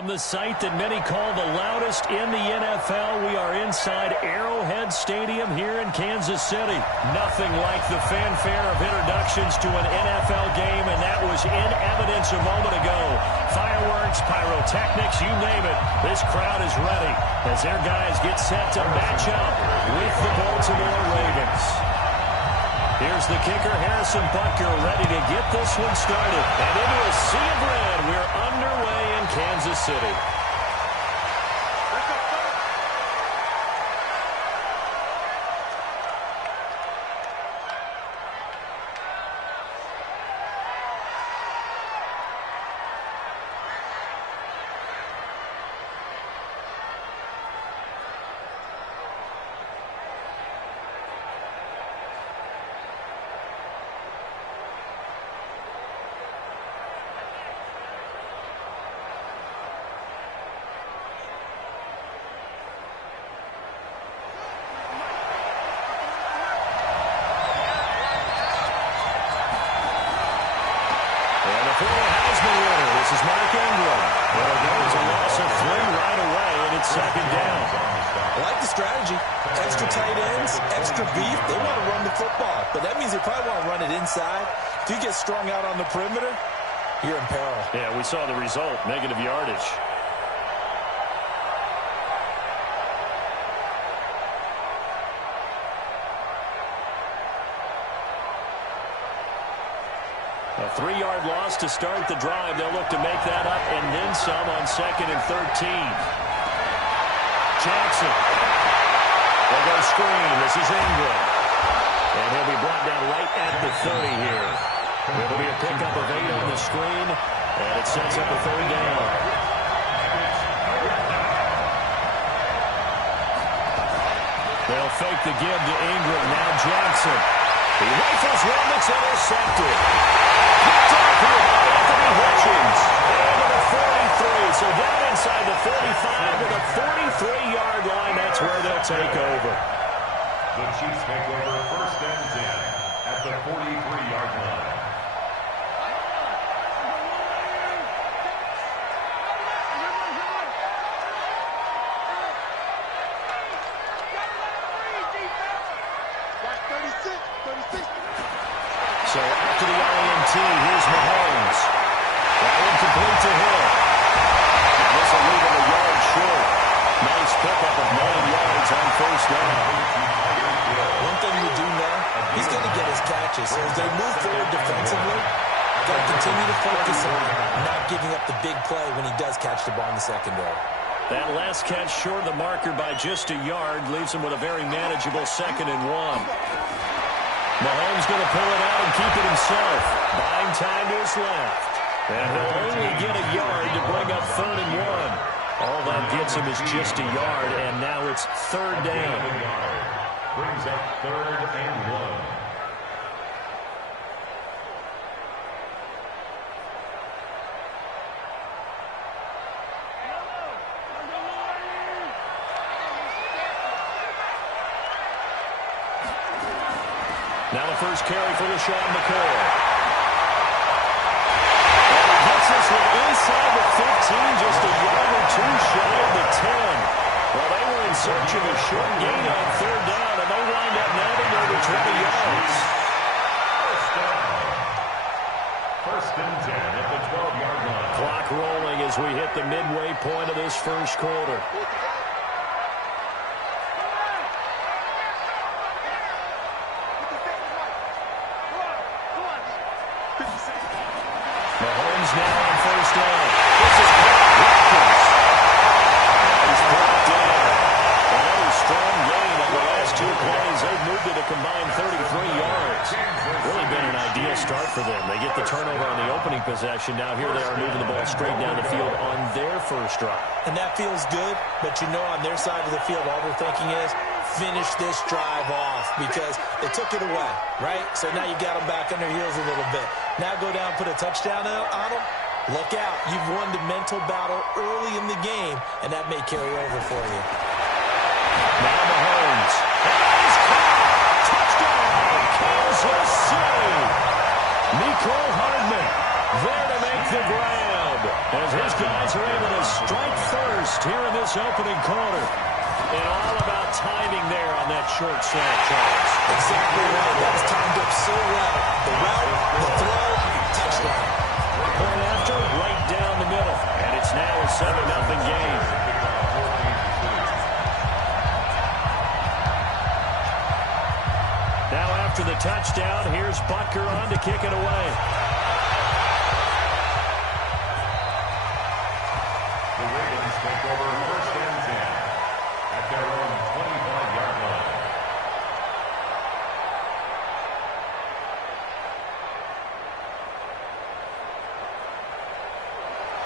From the site that many call the loudest in the NFL, we are inside Arrowhead Stadium here in Kansas City. Nothing like the fanfare of introductions to an NFL game, and that was in evidence a moment ago. Fireworks, pyrotechnics, you name it. This crowd is ready as their guys get set to match up with the Baltimore Ravens. Here's the kicker, Harrison Butker, ready to get this one started. And into a sea of red, we're underway in Kansas City. This is Mark Ingram. There goes a loss of 3 right away, and it's second down. I like the strategy. Extra tight ends, extra beef. They want to run the football, but that means they probably want to run it inside. If you get strung out on the perimeter, you're in peril. Yeah, we saw the result, negative yardage. A 3-yard loss to start the drive. They'll look to make that up and then some on 2nd and 13. Jackson. They'll go screen. This is Ingram. And he'll be brought down right at the 30 here. It'll be a pickup of 8 on the screen, and it sets up a 3rd down. They'll fake the give to Ingram. Now Jackson. He rifles one that's intercepted. Picked up here by Anthony Hitchens. Into the 43. So down inside the 45 to the 43-yard line. That's where they'll take over. The Chiefs take over 1st and 10 at the 43-yard line. So after the INT, here's Mahomes. That incomplete to Hill. And this will leave him a yard short. Nice pickup of 9 yards on 1st down. One thing you do know, he's going to get his catches. So as they move forward defensively, got to continue to focus on not giving up the big play when he does catch the ball in the secondary. That last catch short of the marker by just a yard leaves him with a very manageable 2nd and 1. Mahomes going to pull it out and keep it himself. Buying time to his left. And he'll only get a yard to bring up 3rd and 1. All that gets him is just a yard, and now it's 3rd down. Brings up 3rd and 1. Now the first carry for LaShawn McCoy. And he gets this one inside the 15, just a yard or 2 shy of the 10. Well, they were in search of a short gain on 3rd down, and they wind up netting over 20 yards. 1st and 10 at the 12-yard line. Clock rolling as we hit the midway point of this first quarter. Mahomes now on 1st down. This is Watkins. He's brought down. Another strong gain on the last 2 plays. They've moved it a combined 33 yards. Really been an ideal start for them. They get the turnover on the opening possession. Now here they are moving the ball straight down the field on their first drive. And that feels good, but you know on their side of the field, all they're thinking is, finish this drive off because they took it away, right? So now you got them back on their heels a little bit. Now go down, put a touchdown on them. Look out. You've won the mental battle early in the game, and that may carry over for you. Now Mahomes. He's caught. Touchdown, Kansas City. Mecole Hardman there to make the grab. as his guys are able to strike first here in this opening quarter. And all about timing there on that short slant, Charles. Exactly right. That was timed up so well. The route, the throw, touchdown. Point after, right down the middle. And it's now a 7-0 game. Now after the touchdown, here's Butker on to kick it away. The Ravens take over first and 10 at their own 25-yard line.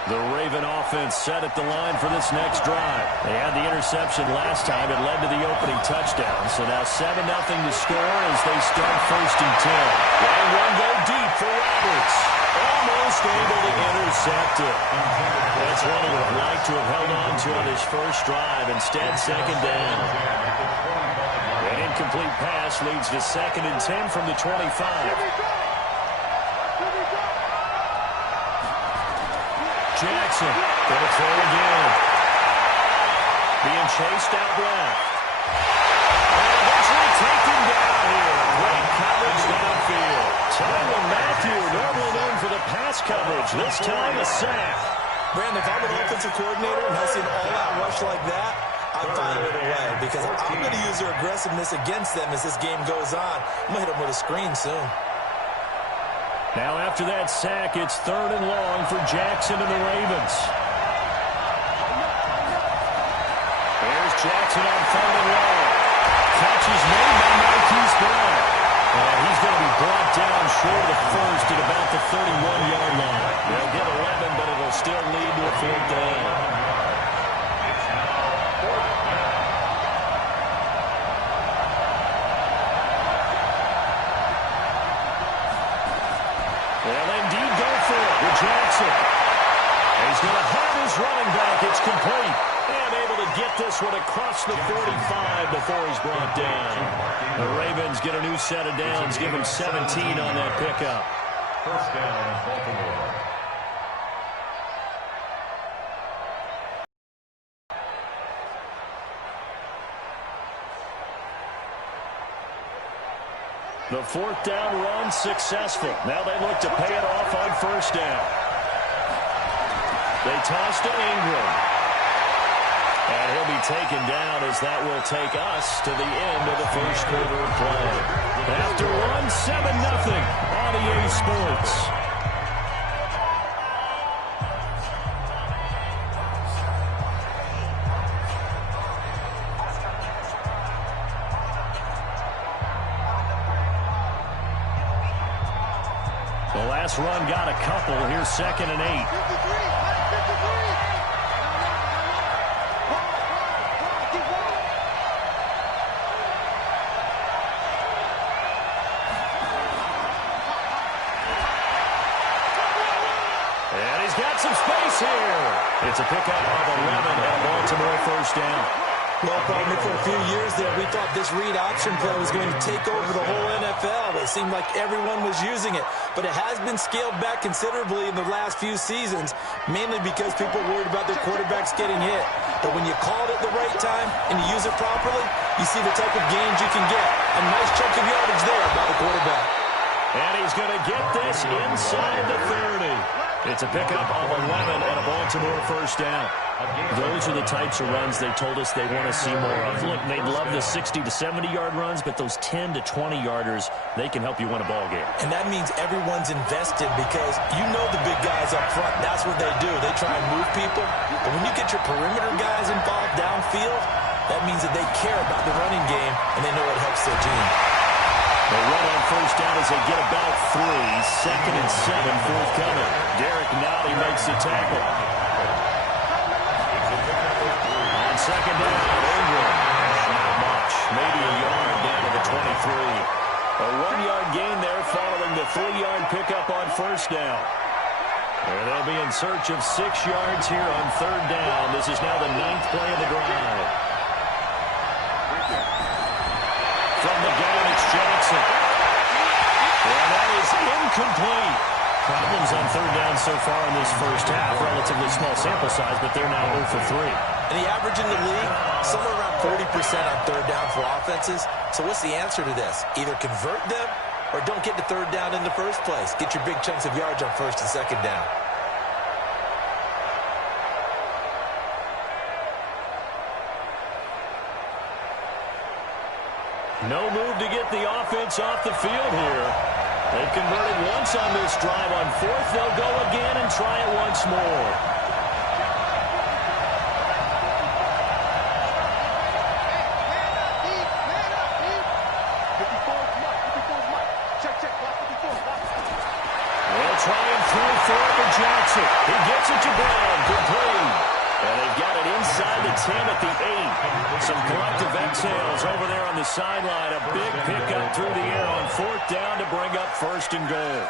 The Raven offense set at the line for this next drive. They had the interception last time. It led to the opening touchdown. So now 7-0 to score as they start first and 10. And one go deep for Roberts. Almost able to intercept it. That's one he would have liked to have held on to on his first drive. Instead, second down. An incomplete pass leads to second and 10 from the 25. Jackson gonna throw again. Being chased out left. And eventually taken down here. Great coverage downfield. Tyrann Mathieu, normally known for the pass coverage. This time a sack. Brandon, if I'm an offensive coordinator and I see an all-out rush like that, I'm filing it away because I'm going to use their aggressiveness against them as this game goes on. I'm going to hit them with a screen soon. Now after that sack, it's third and long for Jackson and the Ravens. There's Jackson on third and long. Catch is made by Marquise Brown. And he's going to be brought down short of the first at about the 31-yard line. They'll get 11, but it'll still lead to a fourth down. Jackson. And he's going to have his running back. It's complete. And able to get this one across the 45 before he's brought down. The Ravens get a new set of downs. Give him 17 on that pickup. First down, Baltimore. The fourth down run successful. Now they look to pay it off on first down. They toss to Ingram. And he'll be taken down as that will take us to the end of the first quarter of play. After one, 7-0 on EA Sports. The last run got a couple. Here's second and 8. And he's got some space here. It's a pickup of 11 and a Baltimore first down. Well, partner, for a few years there, we thought this read option play was going to take over the whole NFL. It seemed like everyone was using it. But it has been scaled back considerably in the last few seasons, mainly because people are worried about their quarterbacks getting hit. But when you call it at the right time and you use it properly, you see the type of gains you can get. A nice chunk of yardage there by the quarterback. And he's going to get this inside the 30. It's a pickup of 11 and a Baltimore first down. Those are the types of runs they told us they want to see more of. Look, they love the 60 to 70-yard runs, but those 10 to 20-yarders, they can help you win a ball game. And that means everyone's invested because you know the big guys up front. That's what they do. They try and move people. But when you get your perimeter guys involved downfield, that means that they care about the running game, and they know it helps their team. The run on first down as they get about 3. Second and 7 forthcoming. Derek Nowdy makes the tackle. On second down, Ingram. Not much. Maybe a yard down to the 23. A 1-yard gain there following the 3-yard pickup on first down. And they'll be in search of 6 yards here on third down. This is now the 9th play of the drive. From the gun, it's Jackson. And that is incomplete. Problems on third down so far in this first half. Relatively small sample size, but they're now 0 for 3. And the average in the league, somewhere around 40% on third down for offenses. So what's the answer to this? Either convert them or don't get to third down in the first place. Get your big chunks of yards on first and second down. No move to get the offense off the field here. They've converted once on this drive. On fourth, they'll go again and try it once more. They'll try and throw forward to Jackson. He gets it to Brown. Complete. And they've got it inside the 10 at the 8. Some collective exhales over there on the sideline. A big pickup through the air on fourth down to bring up first and goal.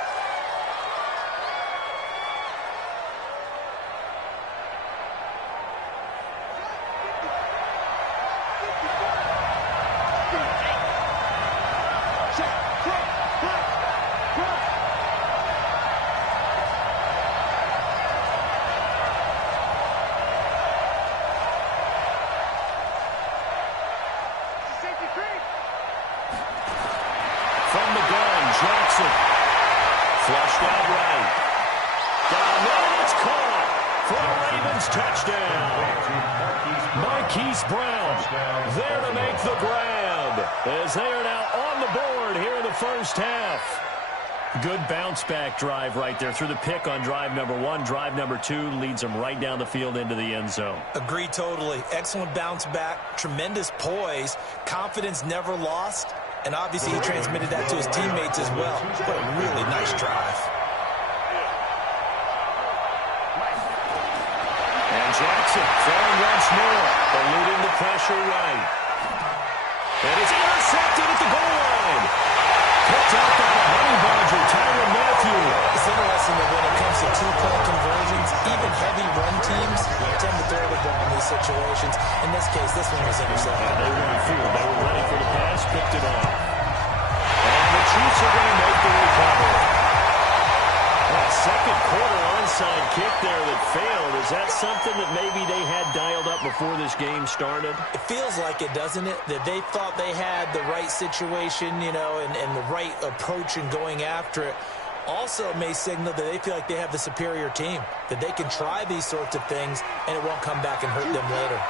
From the gun, Jackson. Flushed out right. Down there, it's caught. For a Ravens touchdown. Marquise Brown there to make the grab. As they are now on the board here in the first half. Good bounce-back drive right there through the pick on drive number 1. Drive number 2 leads them right down the field into the end zone. Agree totally. Excellent bounce back. Tremendous poise. Confidence never lost. And obviously he transmitted that to his teammates as well. What a really nice drive. And Jackson throwing once more, eluding the pressure right. And it's intercepted at the goal line. Picked up by the Honey Badger, Tyrann Mathieu. It's interesting that when it comes to two-point conversions, even heavy run teams tend to throw the ball in these situations. In this case, this one was intercepted. They weren't fooled. They were ready for the pass, picked it off. And the Chiefs are going to make the recovery. That second quarter onside kick there that failed. Is that something that maybe they had dialed up before this game started? It feels like it, doesn't it? That they thought they had the right situation, you know, and the right approach in going after it. Also may signal that they feel like they have the superior team, that they can try these sorts of things and it won't come back and hurt them later.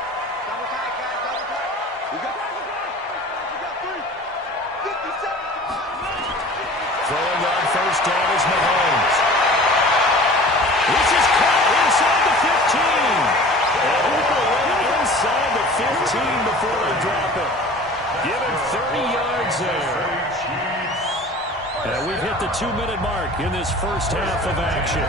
Throwing on first down is Mahomes. This is caught inside the 15. And Hooper went inside the 15 before they drop it. Given 30 yards there. And we've hit the 2-minute mark in this first half of action.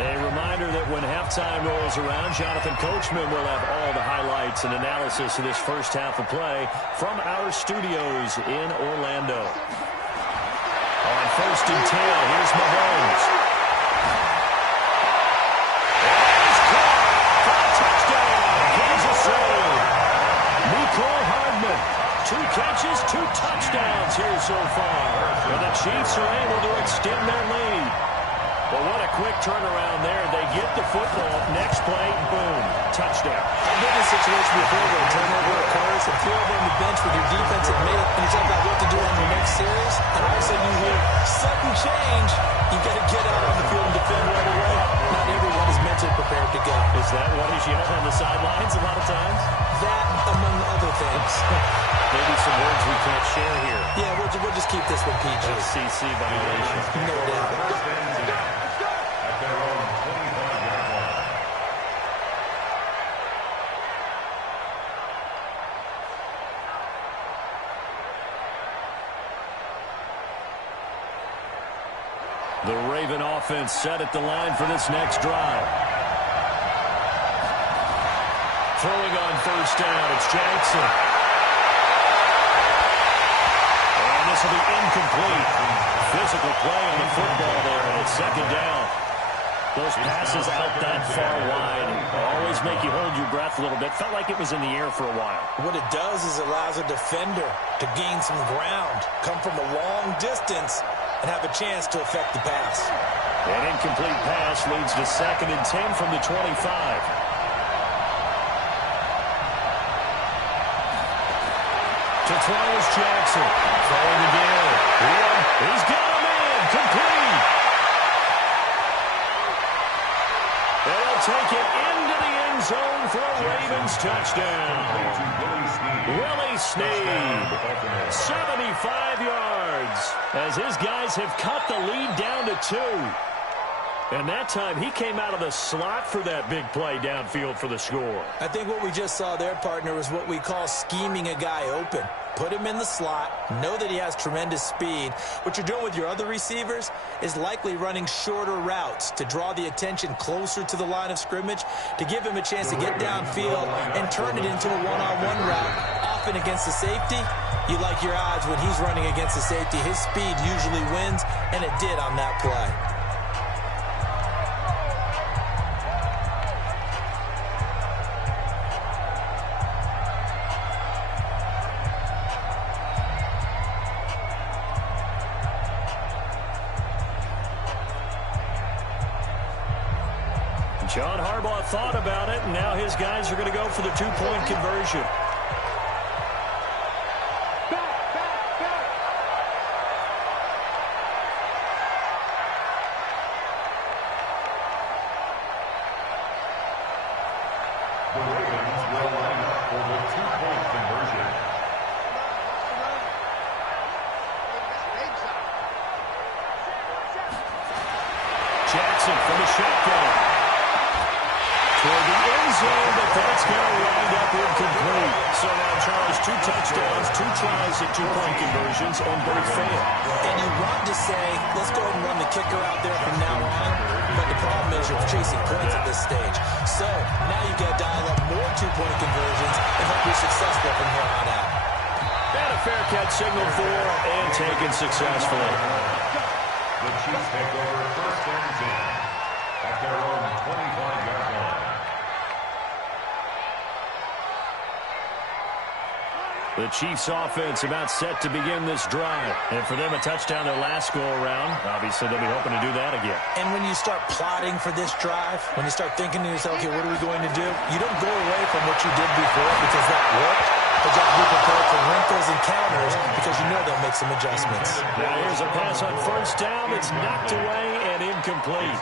A reminder that when halftime rolls around, Jonathan Coachman will have all the highlights and analysis of this first half of play from our studios in Orlando. On first and 10, here's Mahomes. And it's caught for a touchdown. Kansas City. Nicole Hardman. 2 catches, 2 touchdowns here so far. And the Chiefs are able to extend their lead. Well, what a quick turnaround there. They get the football. Next play, boom, touchdown. I've been in a situation before where a turnover occurs and throw over on the bench with your defensive mate, and you talk about what to do on your next series, and all of a sudden you hear sudden change. You got to get out on the field and defend right away. Not everyone is mentally prepared to go. Is that what he's yelled on the sidelines a lot of times? That, among other things. Maybe some words we can't share here. Yeah, we'll just keep this one PG. CC violation. No doubt. At their own 25-yard line. The Raven offense set at the line for this next drive. Throwing on first down, it's Jackson. And this will be incomplete. Physical play on the football there, and it's second down. Those passes out that far wide always make you hold your breath a little bit. Felt like it was in the air for a while. What it does is it allows a defender to gain some ground, come from a long distance, and have a chance to affect the pass. An incomplete pass leads to 2nd and 10 from the 25. To Twice Jackson. Throwing again. He's got a man. Complete. They'll take it into the end zone for a Ravens touchdown. Willie Snead, 75 yards, as his guys have cut the lead down to 2. And that time, he came out of the slot for that big play downfield for the score. I think what we just saw there, partner, is what we call scheming a guy open. Put him in the slot, know that he has tremendous speed. What you're doing with your other receivers is likely running shorter routes to draw the attention closer to the line of scrimmage, to give him a chance to get downfield and turn it into a one-on-one route. Often against the safety, you like your odds when he's running against the safety. His speed usually wins, and it did on that play. John Harbaugh thought about it, and now his guys are going to go for the two-point conversion. The Ravens will line up for the two-point conversion. Jackson from the shotgun. Toward the end zone, but that's going to wind up incomplete. So now, Charles, 2 touchdowns, 2 tries at two-point conversions, and both fail. And you want to say, let's go ahead and run the kicker out there from now on. But the problem is you're chasing points at this stage. So now you've got to dial up more two-point conversions and hope you're successful from here on out. And a fair catch signaled for and taken successfully. The Chiefs take over 1st and 10 at their own 25-yard line. The Chiefs offense about set to begin this drive. And for them, a touchdown their last go-around. Obviously, they'll be hoping to do that again. And when you start plotting for this drive, when you start thinking to yourself, okay, what are we going to do? You don't go away from what you did before because that worked. But you have to be prepared for wrinkles and counters because you know they'll make some adjustments. Now here's a pass on 1st down. It's knocked away and incomplete.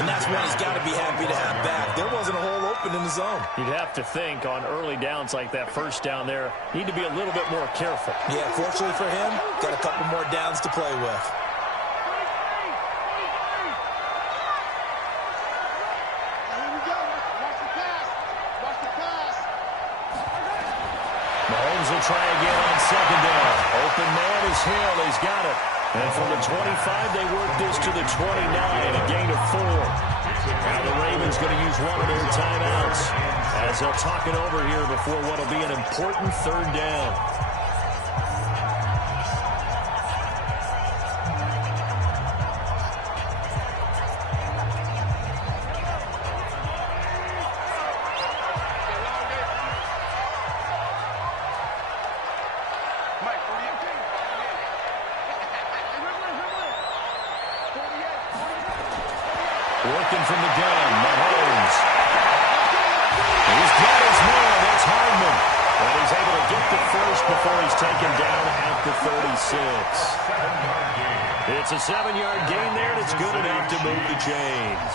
And that's one he's got to be happy to have back. There wasn't a hole open in the zone. You'd have to think on early downs like that 1st down there, need to be a little bit more careful. Yeah, fortunately for him, got a couple more downs to play with. Mahomes will try again on 2nd down. Open man is Hill. He's got it. And from the 25, they work this to the 29, a gain of 4. Now the Ravens going to use one of their timeouts as they'll talk it over here before what will be an important 3rd down. Working from the gun, Mahomes. He's got his man, that's Hardman. And he's able to get to 1st before he's taken down at the 36. It's a 7-yard gain there, and it's good enough to move the chains.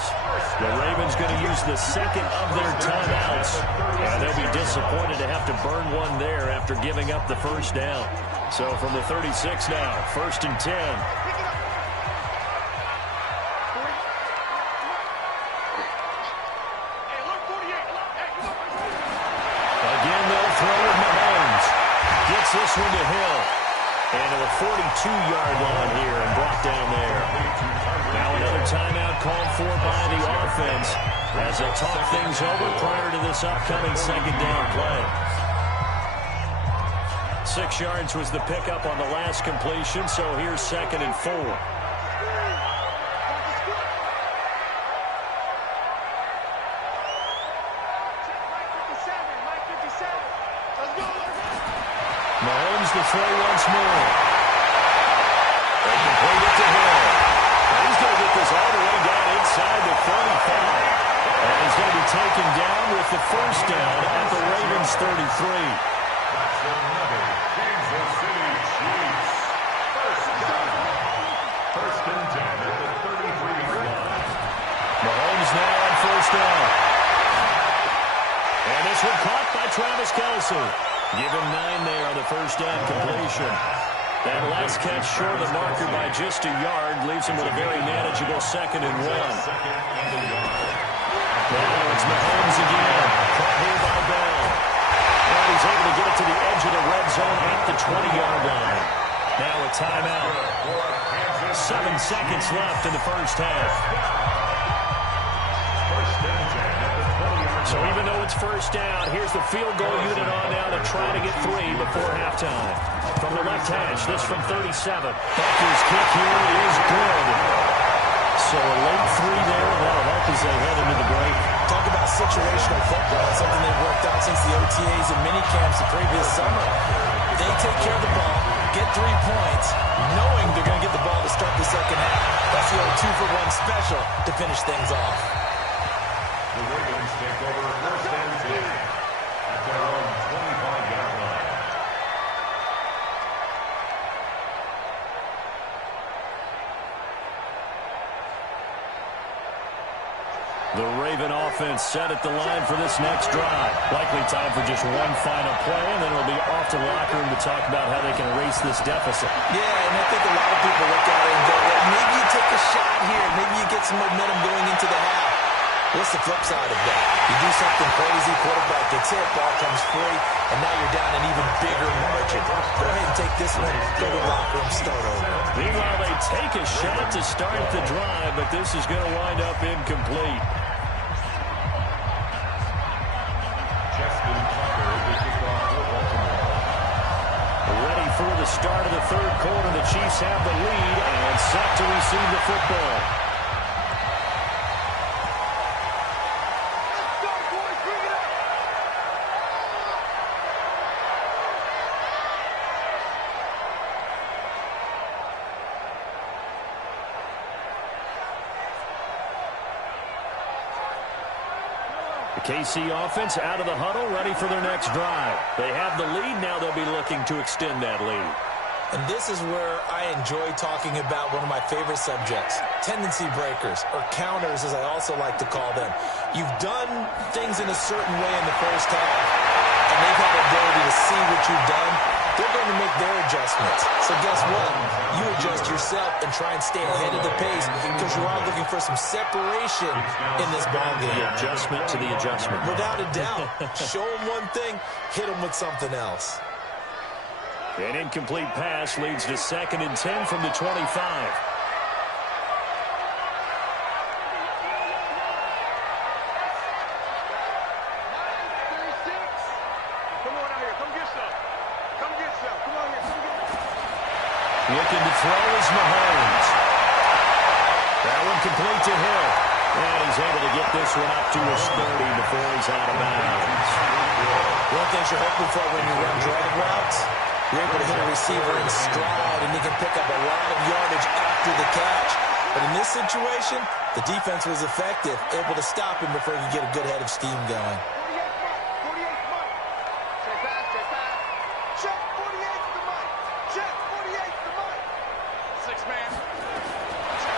The Ravens going to use the 2nd of their timeouts. And they'll be disappointed to have to burn one there after giving up the 1st down. So from the 36 now, 1st and 10. This one to Hill. And to the 42-yard line here and brought down there. Now another timeout called for by the offense as they talk things over prior to this upcoming 2nd down play. 6 yards was the pickup on the last completion, so here's 2nd and 4. the first down at the Ravens 33. That's another Kansas City Chiefs. First down. First and 10 at the 33-yard line. Mahomes now on first down. And this one caught by Travis Kelce. Give him 9 there on the first down completion. That last catch short of the marker by just a yard leaves him with a very manageable 2nd and 1. Now it's Mahomes again. Caught here by Bell. And he's able to get it to the edge of the red zone at the 20-yard line. Now a timeout. 7 seconds left in the first half. So even though it's first down, here's the field goal unit on now to try to get 3 before halftime. From the left hash, this from 37. Bucker's kick here is good. So a late 3 there, and that'll help as they head into the break. Talk about situational football, something they've worked out since the OTAs and minicamps the previous summer. They take care of the ball, get 3 points, knowing they're going to get the ball to start the second half. That's the old 2-for-1 special to finish things off. The Ravens take over first and 10 at their own 25-yard line. The Raven offense set at the line for this next drive. Likely time for just one final play, and then it'll be off to the locker room to talk about how they can erase this deficit. Yeah, and I think a lot of people look at it and go, well, maybe you take a shot here. Maybe you get some momentum going into the half. What's the flip side of that? You do something crazy, quarterback gets hit, ball comes free, and now you're down an even bigger margin. Go ahead and take this one, go to the locker room, start over. Meanwhile, they take a shot to start the drive, but this is going to wind up incomplete. Ready for the start of the third quarter. The Chiefs have the lead and set to receive the football. KC offense out of the huddle, ready for their next drive. They have the lead. Now they'll be looking to extend that lead. And this is where I enjoy talking about one of my favorite subjects, tendency breakers, or counters, as I also like to call them. You've done things in a certain way in the first half, and they've had the ability to see what you've done. They're going to make their adjustments. So guess what? You adjust yourself and try and stay ahead of the pace because you're all looking for some separation in this ballgame. The adjustment to the adjustment. Without a doubt. Show them one thing, hit them with something else. An incomplete pass leads to 2nd and 10 from the 25. Looking to throw is Mahomes. That one complete to Hill. And he's able to get this one up to his 30 before he's out of bounds. One thing you're hoping for when you run drag routes, you're able to hit a receiver in stride, and he can pick up a lot of yardage after the catch. But in this situation, the defense was effective, able to stop him before he could get a good head of steam going.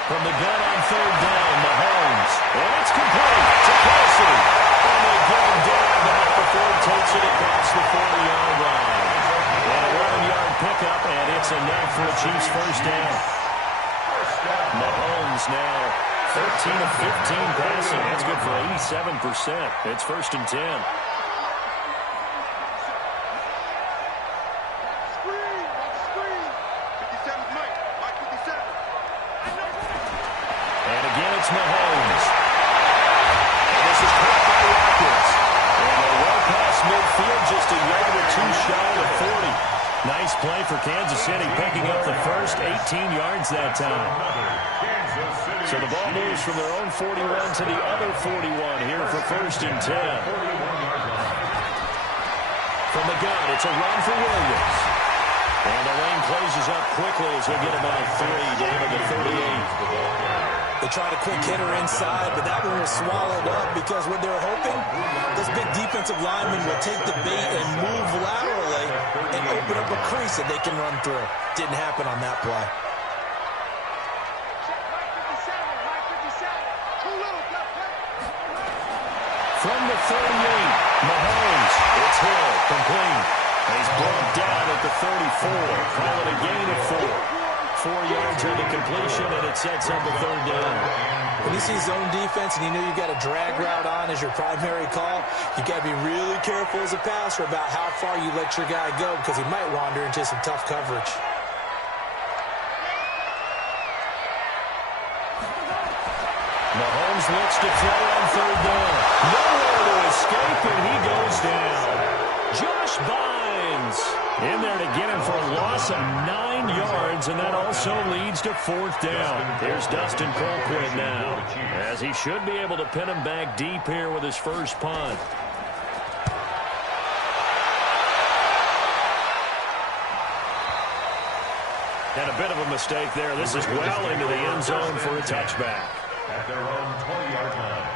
From the gun on third down, Mahomes. And it's complete to Kelce. And they get him down back before he takes it across the 40-yard line. An 11-yard pickup, and it's enough for a Chiefs first down. Mahomes now 13 of 15 passing. That's good for 87%. It's 1st and 10. It's Mahomes. And this is caught by Watkins. And they're well past midfield, just a yard or two shy of 40. Nice play for Kansas City, picking up the first 18 yards that time. So the ball moves from their own 41 to the other 41 here for 1st and 10. From the gun, it's a run for Williams. And the lane closes up quickly as they get about 3 down to the 38. They tried a quick hitter inside, but that one was swallowed up because what they were hoping, those big defensive linemen will take the bait and move laterally and open up a crease that they can run through. Didn't happen on that play. From the 38, Mahomes, it's Hill, complete. And he's brought down at the 34, call it a gain of 4. 4 yards on the completion, and it sets up a third down. When you see zone defense and you know you've got a drag route on as your primary call, you've got to be really careful as a passer about how far you let your guy go because he might wander into some tough coverage. Mahomes looks to throw on third down. Nowhere to escape, and he goes down. Josh Bynes in there to get him for a loss of 9 yards, and that also leads to fourth down. Here's Dustin Colquitt now, as he should be able to pin him back deep here with his first punt. And a bit of a mistake there. This is well into the end zone for a touchback. At their own 20-yard line.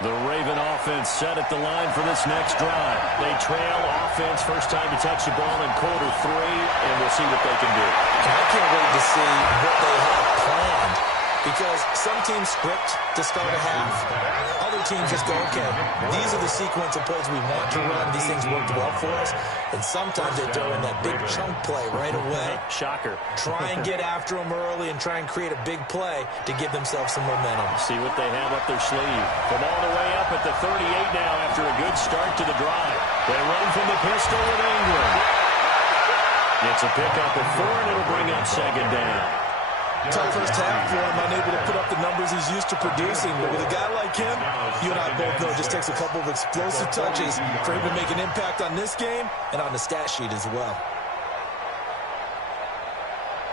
The Raven offense set at the line for this next drive. They trail offense, first time to touch the ball in quarter 3, and we'll see what they can do. I can't wait to see what they have planned because some teams script to start a half. Other teams just go, okay, these are the sequence of plays we want to run. These things worked well for us. And sometimes they throw in that big chunk play right away. Shocker. Try and get after them early and try and create a big play to give themselves some momentum. See what they have up their sleeve. From all the way up at the 38 now after a good start to the drive. They run from the pistol with Ingram. It's a pickup of 4, and it'll bring up second down. Tough first half for him, unable to put up the numbers he's used to producing. But with a guy like him, you and I both know it just takes a couple of explosive touches for him to make an impact on this game and on the stat sheet as well.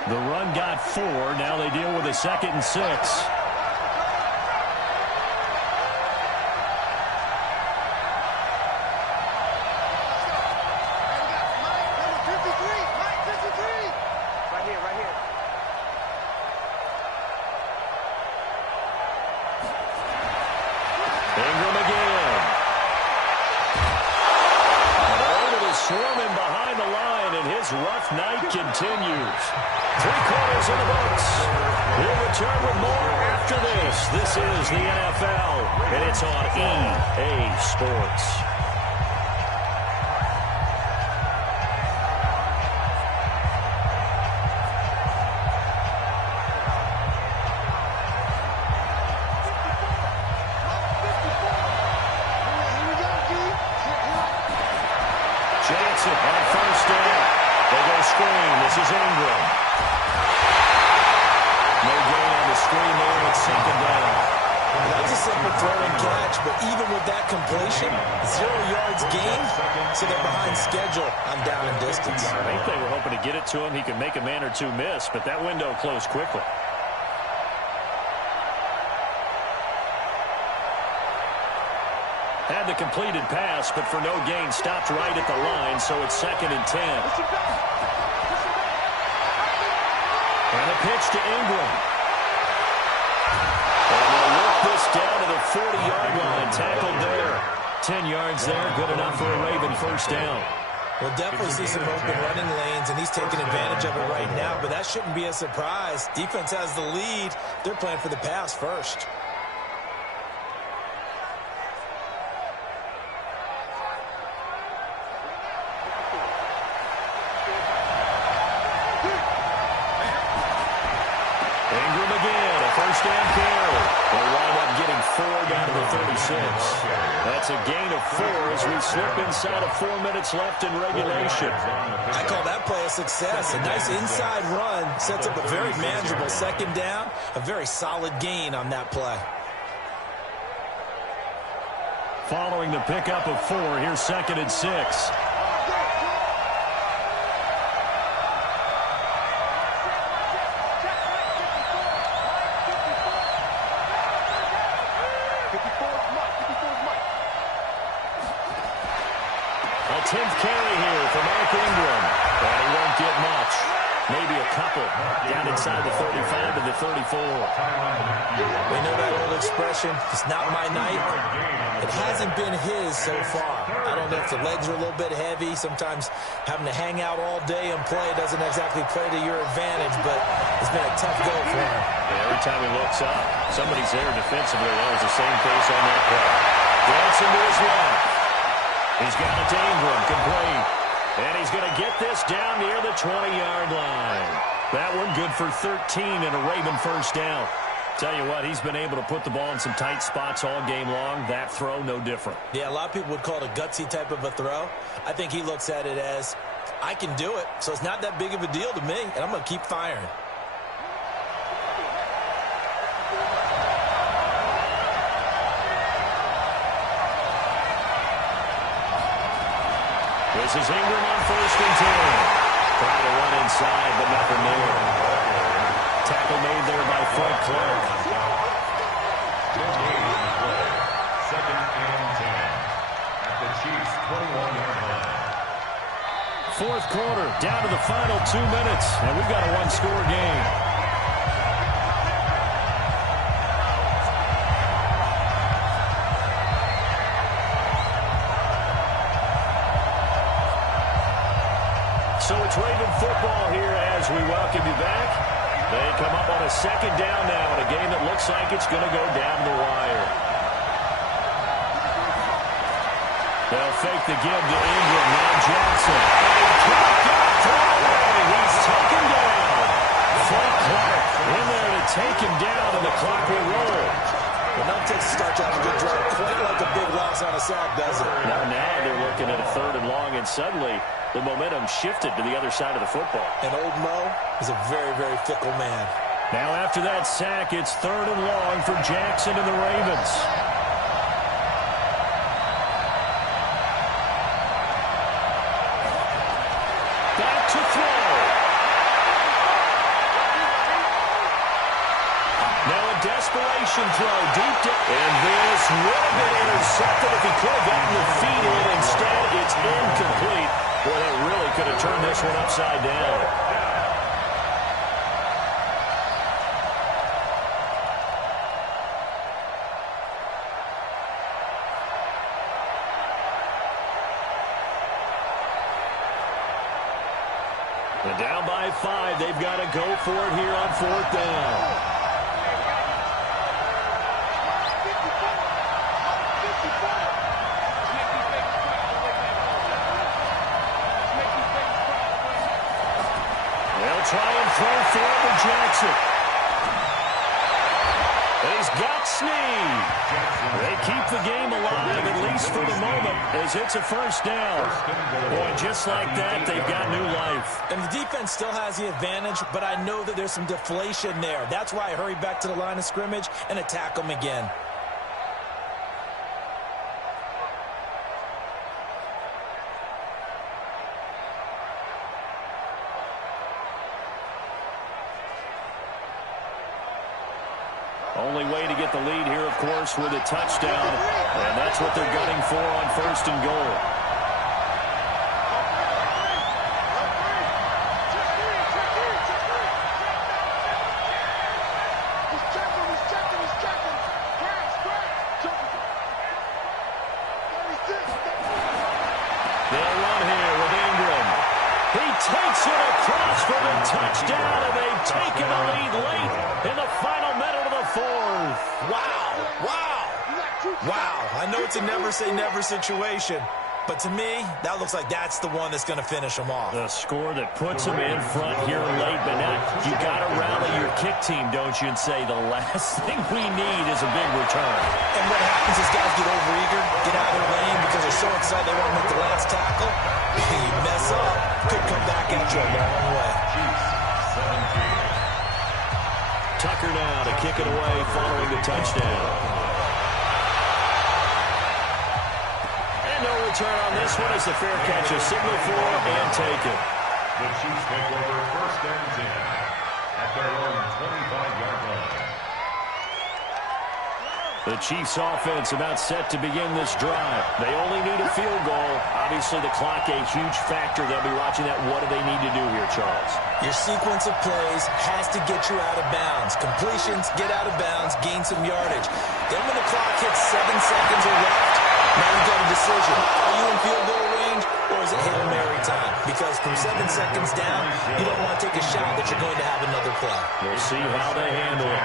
The run got 4. Now they deal with a 2nd and 6. Ingram again. Mahomes is swarming behind the line, and his rough night continues. 3 quarters in the books. We'll return with more after this. This is the NFL, and it's on EA Sports. Johnson on first down. They go screen. This is Ingram. No gain on the screen there. It's second down. That was a simple throw and catch, but even with that completion, 0 yards gained, so they're behind schedule on down and distance. I think they were hoping to get it to him. He could make a man or two miss, but that window closed quickly. Had the completed pass, but for no gain, stopped right at the line, so it's 2nd and 10. And a pitch to Ingram. And they'll work this down to the 40-yard line, tackled there. 10 yards there, good enough for a Raven first down. We'll definitely see some open running lanes, and he's taking advantage of it right now, but that shouldn't be a surprise. Defense has the lead. They're playing for the pass first. Ingram again, a first down carry. They'll wind up getting 4 down to the 36. That's a gain of 4 as we slip inside of 4 minutes left in regulation. I call that play a success. A nice inside run sets up a very manageable second down. A very solid gain on that play. Following the pickup of 4, here's 2nd and 6. A 10th carry here for Mark Ingram. And he won't get much. Maybe a couple down inside the 35 to the 34. We know that old expression, it's not my night. It hasn't been his so far. I don't know if the legs are a little bit heavy. Sometimes having to hang out all day and play doesn't exactly play to your advantage, but it's been a tough go for him. Yeah, every time he looks up, somebody's there defensively. That was the same case on that play. Dancing to his left. He's got it to Ingram, complete. And he's going to get this down near the 20-yard line. That one good for 13 and a Raven first down. Tell you what, he's been able to put the ball in some tight spots all game long. That throw, no different. Yeah, a lot of people would call it a gutsy type of a throw. I think he looks at it as, I can do it, so it's not that big of a deal to me, and I'm going to keep firing. This is Ingram on 1st and 10. Trying to run inside, but nothing there. Tackle made there by Frank Clark. 2nd and 10 at the Chiefs' 21-yard line. 4th quarter, down to the final 2 minutes, and we've got a one-score game. So it's Raven football here as we welcome you back. They come up on a 2nd down now in a game that looks like it's going to go down the wire. They'll fake the give to Ingram. Now Jackson. He's taken down. Frank Clark in there to take him down, and the clock will roll. Well, now takes starts out a good drive, quite like a big loss on a sack, does it? Now they're looking at a 3rd and long, and suddenly the momentum shifted to the other side of the football. And old Mo is a very, very fickle man. Now after that sack, it's 3rd and long for Jackson and the Ravens. Back to throw. Now a desperation throw deep down. And this would have been intercepted if he could have gotten the feet in. Instead, it's incomplete. Boy, that really could have turned this one upside down. And down by 5, they've got to go for it here on 4th down. Try and throw forward to Jackson. He's got Snead. They keep the game alive, at least for the moment, as it's a 1st down. Boy, just like that, they've got new life. And the defense still has the advantage, but I know that there's some deflation there. That's why I hurry back to the line of scrimmage and attack them again. Only way to get the lead here, of course, with a touchdown. And that's what they're gunning for on 1st and goal. They'll run here with Ingram. He takes it across for the touchdown, and they've taken the lead late in the final minute of the 4th. Wow. I know it's a never-say-never situation, but to me, that looks like that's the one that's going to finish them off. The score that puts them in front here late, but now you got to rally your kick team, don't you, and say the last thing we need is a big return. And what happens is guys get overeager, get out of their lane because they're so excited they want to make the last tackle. You mess up, could come back at you a long way. Tucker now to kick it away following the touchdown. And no return on this one as the fair catch is signaled for and taken. The Chiefs take over 1st and 10 at their own 25-yard line. The Chiefs offense about set to begin this drive. They only need a field goal. Obviously, obviously the clock a huge factor. They'll be watching that. What do they need to do here, Charles? Your sequence of plays has to get you out of bounds. Completions, get out of bounds, gain some yardage. Then when the clock hits 7 seconds or left, now you've got a decision. Are you in field goal range, or is it Hail Mary time? Because from 7 seconds down, you don't want to take a shot that you're going to have another play. We'll see how they handle it.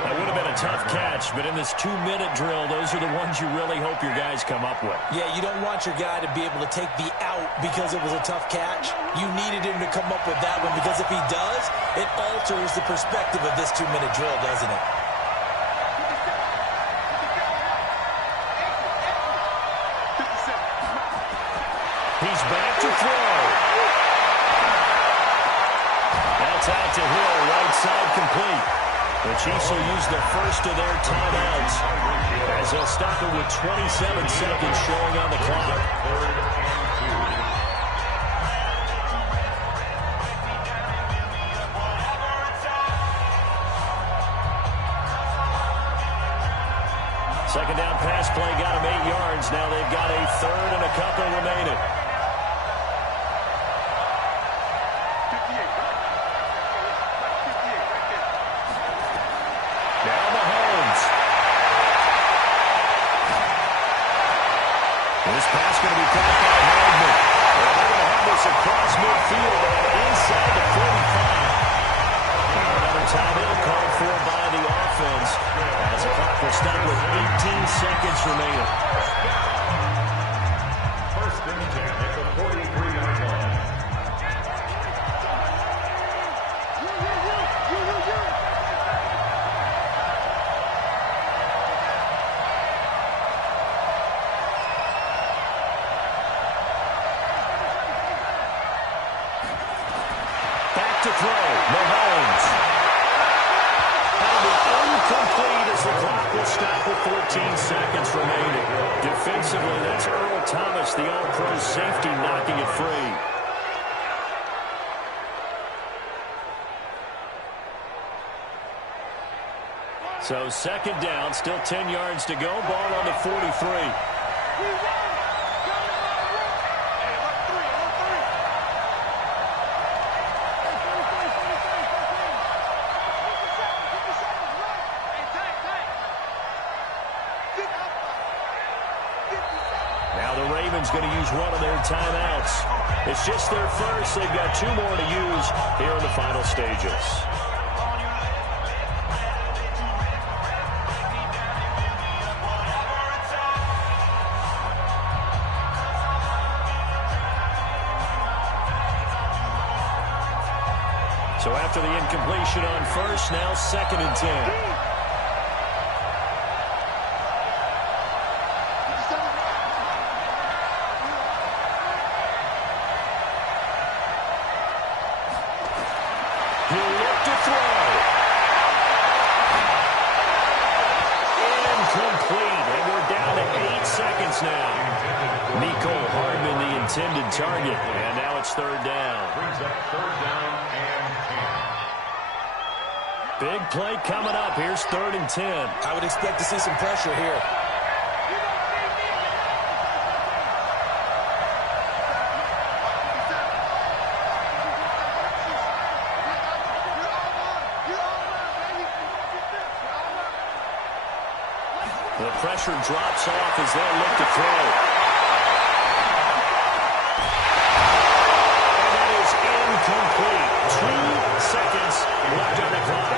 That would have been a tough catch, but in this 2-minute drill, those are the ones you really hope your guys come up with. Yeah, you don't want your guy to be able to take the out because it was a tough catch. You needed him to come up with that one, because if he does, it alters the perspective of this 2-minute drill, doesn't it? He's back to throw. That's out to Hill, right side complete. The Chiefs will use the first of their timeouts as they'll stop it with 27 seconds showing on the clock. Second down pass play got him 8 yards. Now they've got a third and a couple remaining. This pass going to be caught by Hardman. They're going to have this across midfield and inside the 45. Now another timeout called for by the offense as the clock will stop with 18 seconds remaining. First and 10 at the 43-yard line. To throw, Mahomes. That'll be incomplete as the clock will stop with 14 seconds remaining. Defensively, that's Earl Thomas, the all-pro safety, knocking it free. So second down, still 10 yards to go, ball on the 43. Going to use one of their timeouts. It's just their first. They've got 2 more to use here in the final stages. So after the incompletion on first, now second and 10. Intended target, and now it's third down. Brings up third down and 10. Big play coming up. Here's third and 10. I would expect to see some pressure here. The pressure drops off as they look to throw. Complete. 2 seconds left on the clock.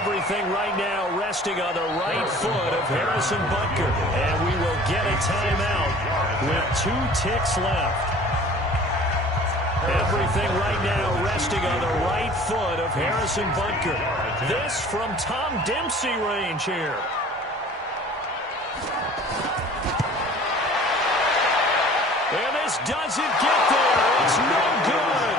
Everything right now resting on the right foot of Harrison Butker. And we will get a timeout with 2 ticks left. Everything right now resting on the right foot of Harrison Butker. This from Tom Dempsey range here. And this doesn't get there. It's no good.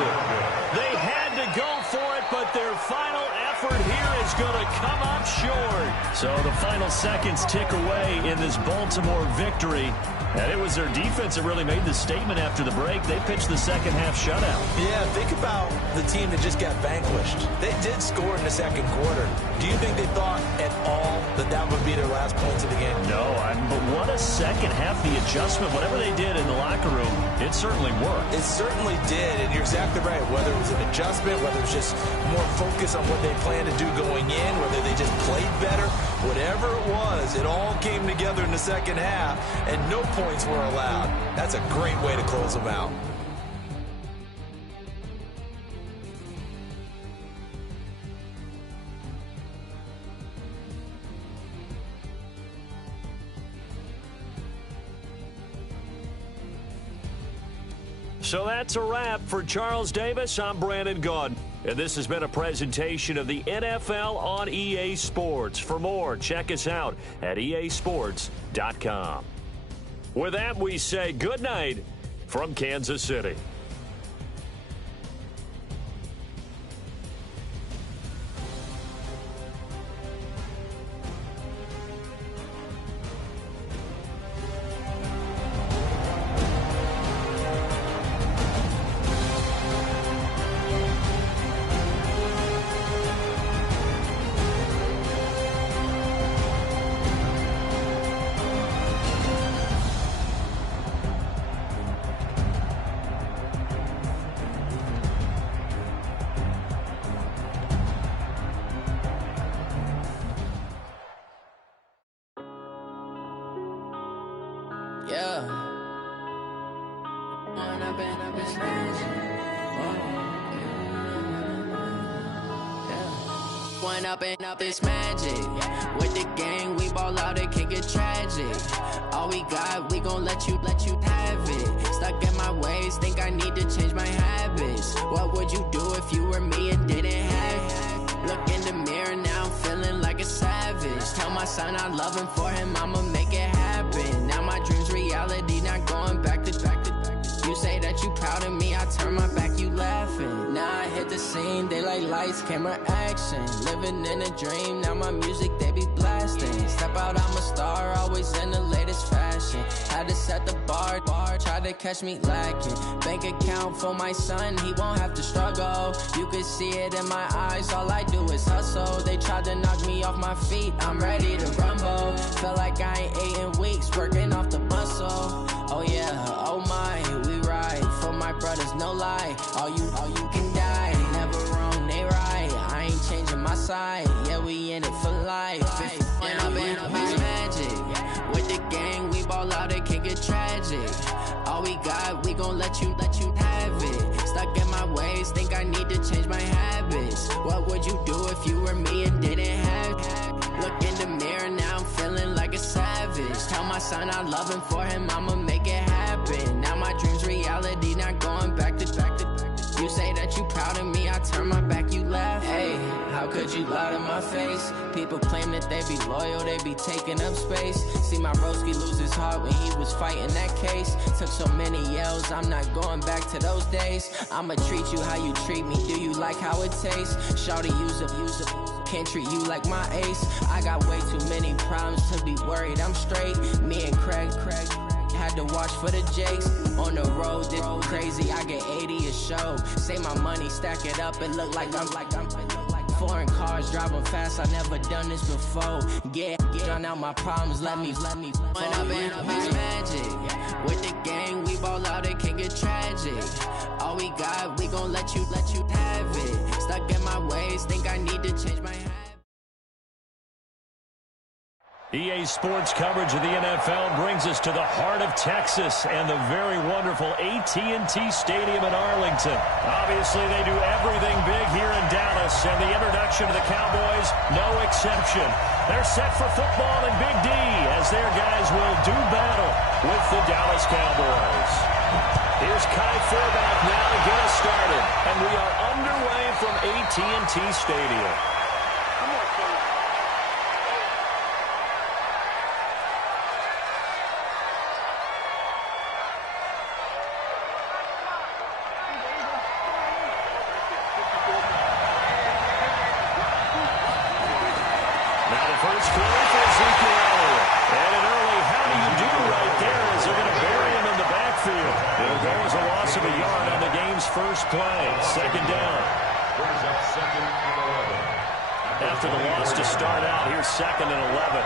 They had to go for it, but their final effort here is is going to come up short. So the final seconds tick away in this Baltimore victory. And it was their defense that really made the statement after the break. They pitched the second half shutout. Yeah, think about the team that just got vanquished. They did score in the second quarter. Do you think they thought at all that that would be their last points of the game? No, but what a second half. The adjustment, whatever they did in the locker room, it certainly worked. It certainly did, and you're exactly right. Whether it was an adjustment, whether it was just more focus on what they planned to do going in, whether they just played better, whatever it was, it all came together in the second half, and no points were allowed. That's a great way to close them out. So that's a wrap for Charles Davis. I'm Brandon Gaudin. And this has been a presentation of the NFL on EA Sports. For more, check us out at easports.com. With that, we say good night from Kansas City. Yeah. One up and up is magic. With the gang, we ball out, it can get tragic. All we got, we gon' let you have it. Stuck in my ways, think I need to change my habits. What would you do if you were me and didn't have it? Look in the mirror, now I'm feeling like a savage. Tell my son I love him, for him I'ma make it happen. Now my dream's reality, not going back to. You say that you proud of me, I turn my back, you laughing. Now I hit the scene, they like lights, camera, action. Living in a dream, now my music, they be blasting. Step out, I'm a star, always in the latest fashion. Had to set the bar, try to catch me lacking. Bank account for my son, he won't have to struggle. You can see it in my eyes, all I do is hustle. They tried to knock me off my feet, I'm ready to rumble. Feel like I ain't ate in weeks, working off the muscle. Oh yeah, oh my, we ride for my brothers, no lie. All you can die, never wrong, they right. I ain't changing my side, yeah, we in it for life. When I've been magic, with the gang, we ball out, it can get tragic. All we got, we gon' let you have it. Stuck in my ways, think I need to change my habits. What would you do if you were me and didn't have it? Look in the mirror, now I'm feeling like a savage. Tell my son I love him, for him I'ma make it happen. Now my dream's reality, not going back to. You say that you proud of me, I turn my back, you laugh. Hey, how could you lie to my face? People claim that they be loyal, they be taking up space. See my broski lose his heart when he was fighting that case. Took so many yells, I'm not going back to those days. I'ma treat you how you treat me, do you like how it tastes? Shawty, use it. Can't treat you like my ace. I got way too many problems to be worried, I'm straight. Me and Craig had to watch for the Jakes. On the road, this crazy, I get 80 a show. Say my money, stack it up, it look like I'm foreign cars, driving fast, I never done this before. Yeah, drown out my problems, let me. When I've been magic, with the gang, we ball out, it can get tragic. All we got, we gon' let you have it. Stuck in my ways, think I need to change my habits. EA Sports coverage of the NFL brings us to the heart of Texas and the very wonderful AT&T Stadium in Arlington. Obviously, they do everything big here in Dallas, and the introduction to the Cowboys, no exception. They're set for football in Big D as their guys will do battle with the Dallas Cowboys. Here's Kai Fairback now to get us started, and we are underway from AT&T Stadium. first play. Second down. Brings up second and 11. After the loss to start out, here's second and 11.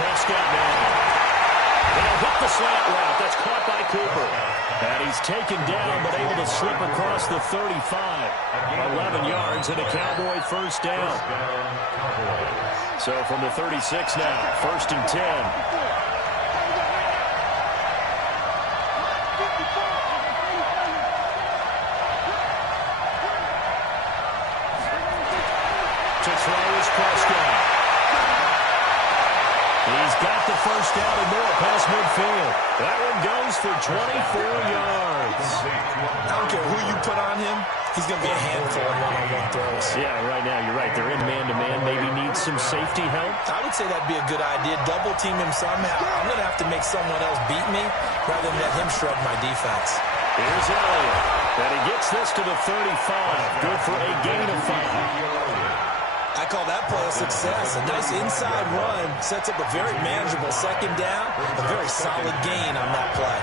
Prescott now. They'll hit the slant route. That's caught by Cooper. And he's taken down, but able to slip across the 35. 11 yards and a Cowboy first down. So from the 36 now, first and 10. To throw is Prescott. He's got the first down and more past midfield. That one goes for 24 yards. I don't care who you put on him. He's going to be a handful of one-on-one throws. Yeah, right now, you're right. They're in man-to-man. Maybe need some safety help. I would say that'd be a good idea. Double team him somehow. I'm going to have to make someone else beat me rather than let him shred my defense. Here's Elliott. And he gets this to the 35. Good for a gain of 5. I call that play a success. A nice inside run sets up a very manageable second down. A very solid gain on that play.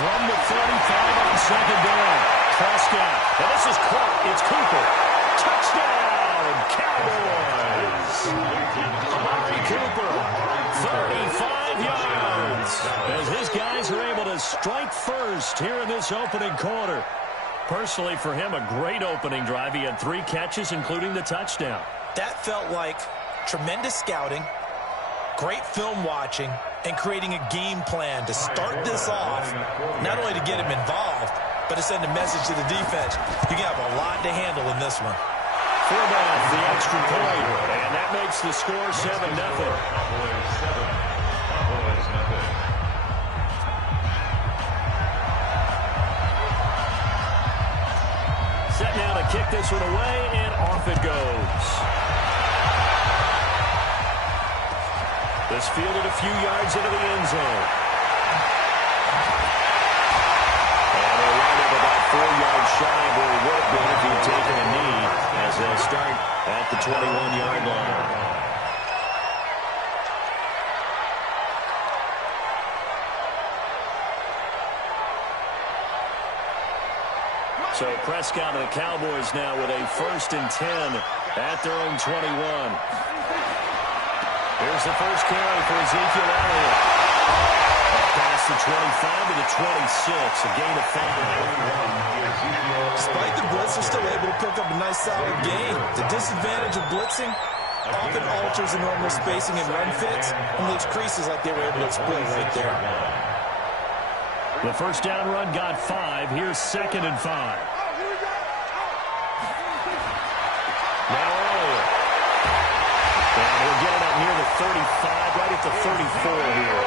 From the 35 on second down. Prescott. And this is caught. It's Cooper. Touchdown, Cowboys. Amari Cooper, 35 yards. As his guys are able to strike first here in this opening quarter. Personally, for him, a great opening drive. He had 3 catches, including the touchdown. That felt like tremendous scouting, great film watching, and creating a game plan to start this off, not only to get him involved, but to send a message to the defense. You can have a lot to handle in this one. Fullback, the extra point, and that makes the score 7-0. Set now to kick this one away, and off it goes. This fielded a few yards into the end zone. And they'll wind up about 4 yards shy of where he would have been if he had taken a knee, as they'll start at the 21-yard line. So Prescott and the Cowboys now with a first and 10 at their own 21. Here's the first carry for Ezekiel Elliott. Past the 25 to the 26, a gain of 5. Despite the blitz, they're still able to pick up a nice solid gain. The disadvantage of blitzing often alters the normal spacing and run fits and leaves creases like they were able to exploit right there. The first down run got 5. Here's second and 5. Now Elliott. And we'll get it up near the 35, right at the 34 here.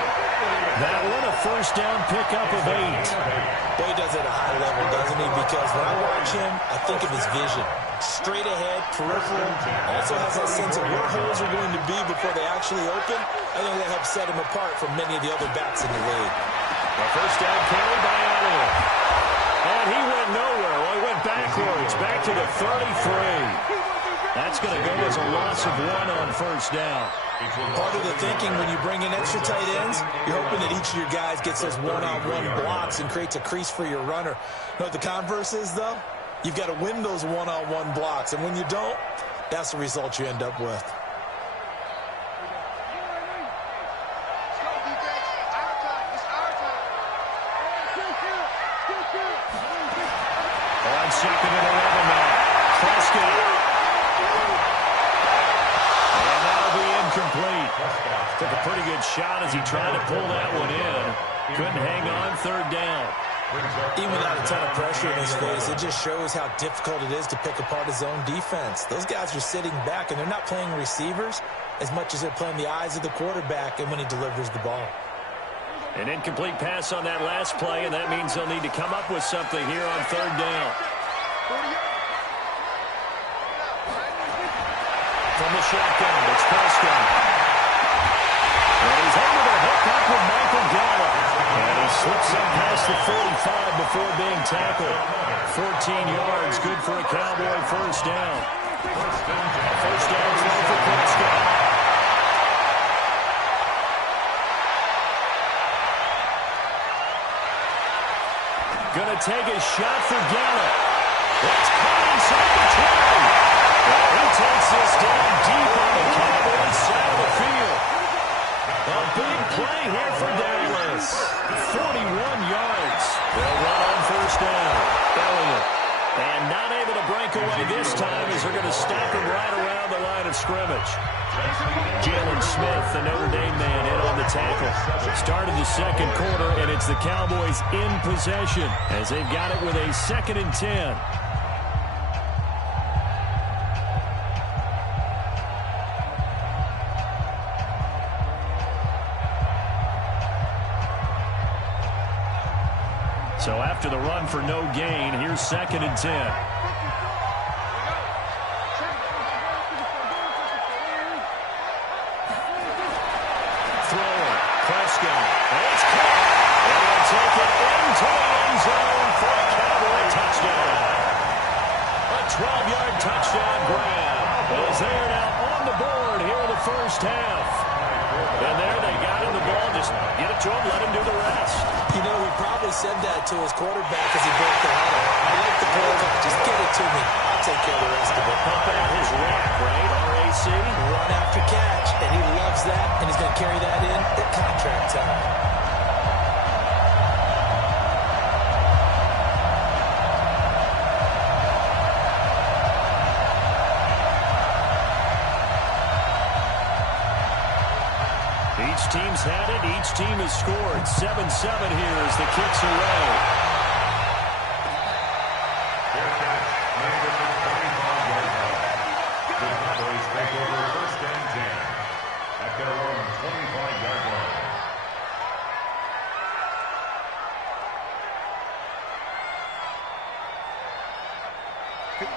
That one a first down pickup of 8. Boy, he does it at a high level, doesn't he? Because when I watch him, I think of his vision. Straight ahead, peripheral, also has that sense of where holes are going to be before they actually open. I think that helps set him apart from many of the other backs in the league. A first down carry by Elliott. And he went nowhere. Well, he went backwards, back to the 33. That's going to go as a loss of 1 on first down. Part of the thinking when you bring in extra tight ends, you're hoping that each of your guys gets those one-on-one blocks and creates a crease for your runner. You know what the converse is, though? You've got to win those one-on-one blocks, and when you don't, that's the result you end up with. On second and 11 now. Prescott. And that'll be incomplete. Took a pretty good shot as he tried to pull that one in. Couldn't hang on, third down. Even without a ton of pressure in his face, it just shows how difficult it is to pick apart his own defense. Those guys are sitting back, and they're not playing receivers as much as they're playing the eyes of the quarterback and when he delivers the ball. An incomplete pass on that last play, and that means they'll need to come up with something here on third down. From the shotgun, it's Prescott. And he's able to hook stuck with Michael Gallup. And he slips up past the 45 before being tackled. 14 yards, good for a Cowboy first down. First down throw for Prescott. Gonna take a shot for Gallup. That's caught inside the 20. Well, he takes this down deep on the Cowboys side of the field. A big play here for Dallas. 41 yards. They'll run on first down. Elliott. And not able to break away this time as they're going to stop him right around the line of scrimmage. Jalen Smith, the Notre Dame man, in on the tackle. Started the second quarter, and it's the Cowboys in possession as they've got it with a 2nd and 10. So after the run for no gain, here's 2nd and 10. Thrower, Prescott. And it's caught. And he'll take it into the end zone for a Cowboy touchdown. A 12-yard touchdown grab is there now on the board here in the first half. And there they got him the ball. Just get it to him, let him do the rest. You know, he probably said that to his quarterback as he broke the huddle. I like the play. Just get it to me. I'll take care of the rest of it. Pump out his rack, right? RAC. Run after catch. And he loves that. And he's going to carry that in at contract time. Each team's had it. Each team has scored. 7-7 here as the kicks away. Fair catch. Made at the 25-yard line. The Cowboys take over 1st and 10 at their own 25-yard line.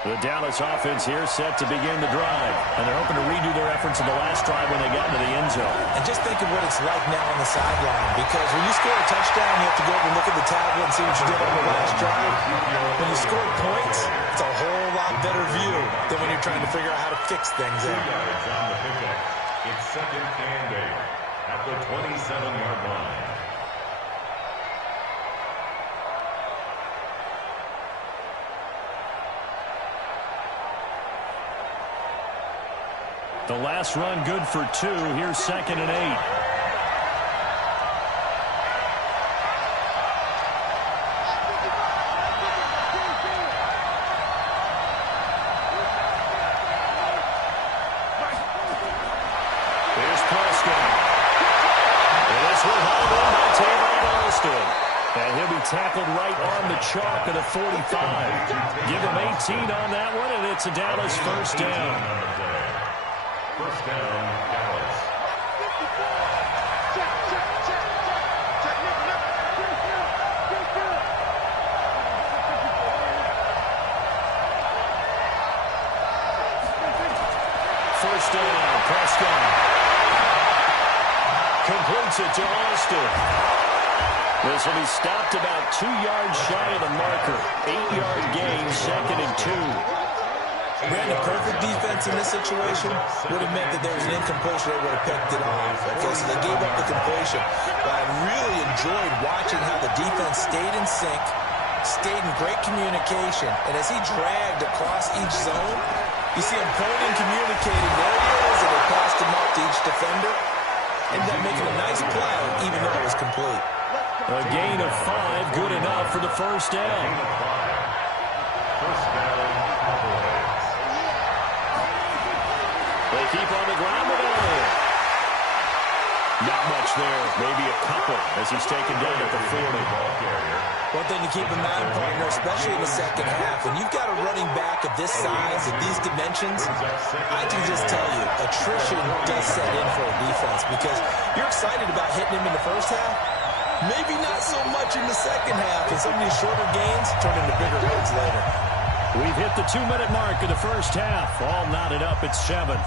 The Dallas offense here set to begin the drive. And they're hoping to redo their efforts in the last drive when they got into the end zone. And just think of what it's like now on the sideline. Because when you score a touchdown, you have to go over and look at the tablet and see what you did on the last drive. When you score points, it's a whole lot better view than when you're trying to figure out how to fix things 2 out. yards on the pickup. It's 2nd and 8 at the 27-yard line. The last run good for 2. Here's 2nd and 8. Here's Prescott. And this one hauled in by Tavon Austin. And he'll be tackled right on the chalk of the 45. Give him 18 on that one, and it's a Dallas first down. First down, Dallas. First down, Prescott. Completes it to Austin. This will be stopped about 2 yards shy of the marker. 8-yard gain, 2nd and 2. Brandon, perfect defense in this situation would have meant that there was an incompletion that would have picked it off. Okay, so they gave up the completion. But I really enjoyed watching how the defense stayed in sync, stayed in great communication, and as he dragged across each zone, you see him pointing, communicating, there he is, and they passed him up to each defender. Ended up making a nice play, even though it was complete. A gain of 5, good enough for the first down. First down, Cowboys. They keep on the ground with Elliott. Not much there, maybe a couple as he's taken down at the 40. One thing to keep in mind, partner, especially in the second half, when you've got a running back of this size, of these dimensions, I can just tell you, attrition does set in for a defense because you're excited about hitting him in the first half. Maybe not so much in the second half, and some of these shorter gains turn into bigger runs later. We've hit the 2-minute mark of the first half. All knotted up at 7.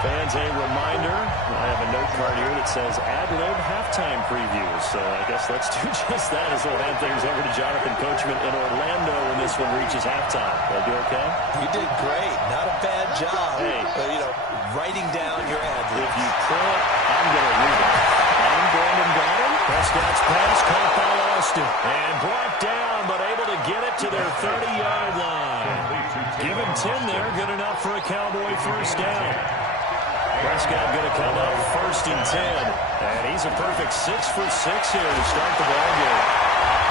Fans, a reminder, I have a note card here that says ad-lib halftime previews. So I guess let's do just that as we'll hand things over to Jonathan Coachman in Orlando when this one reaches halftime. Did I do okay? You did great. Not a bad job. Hey. But, writing down your ad-libs. If you pull it, I'm going to read it. I'm Brandon Goddard. Prescott's pass caught by Austin. And brought down, but able to get it to their 30-yard line. Give him 10 there. Good enough for a Cowboy first down. Prescott going to come up 1st and 10. And he's a perfect 6 for 6 here to start the ball game.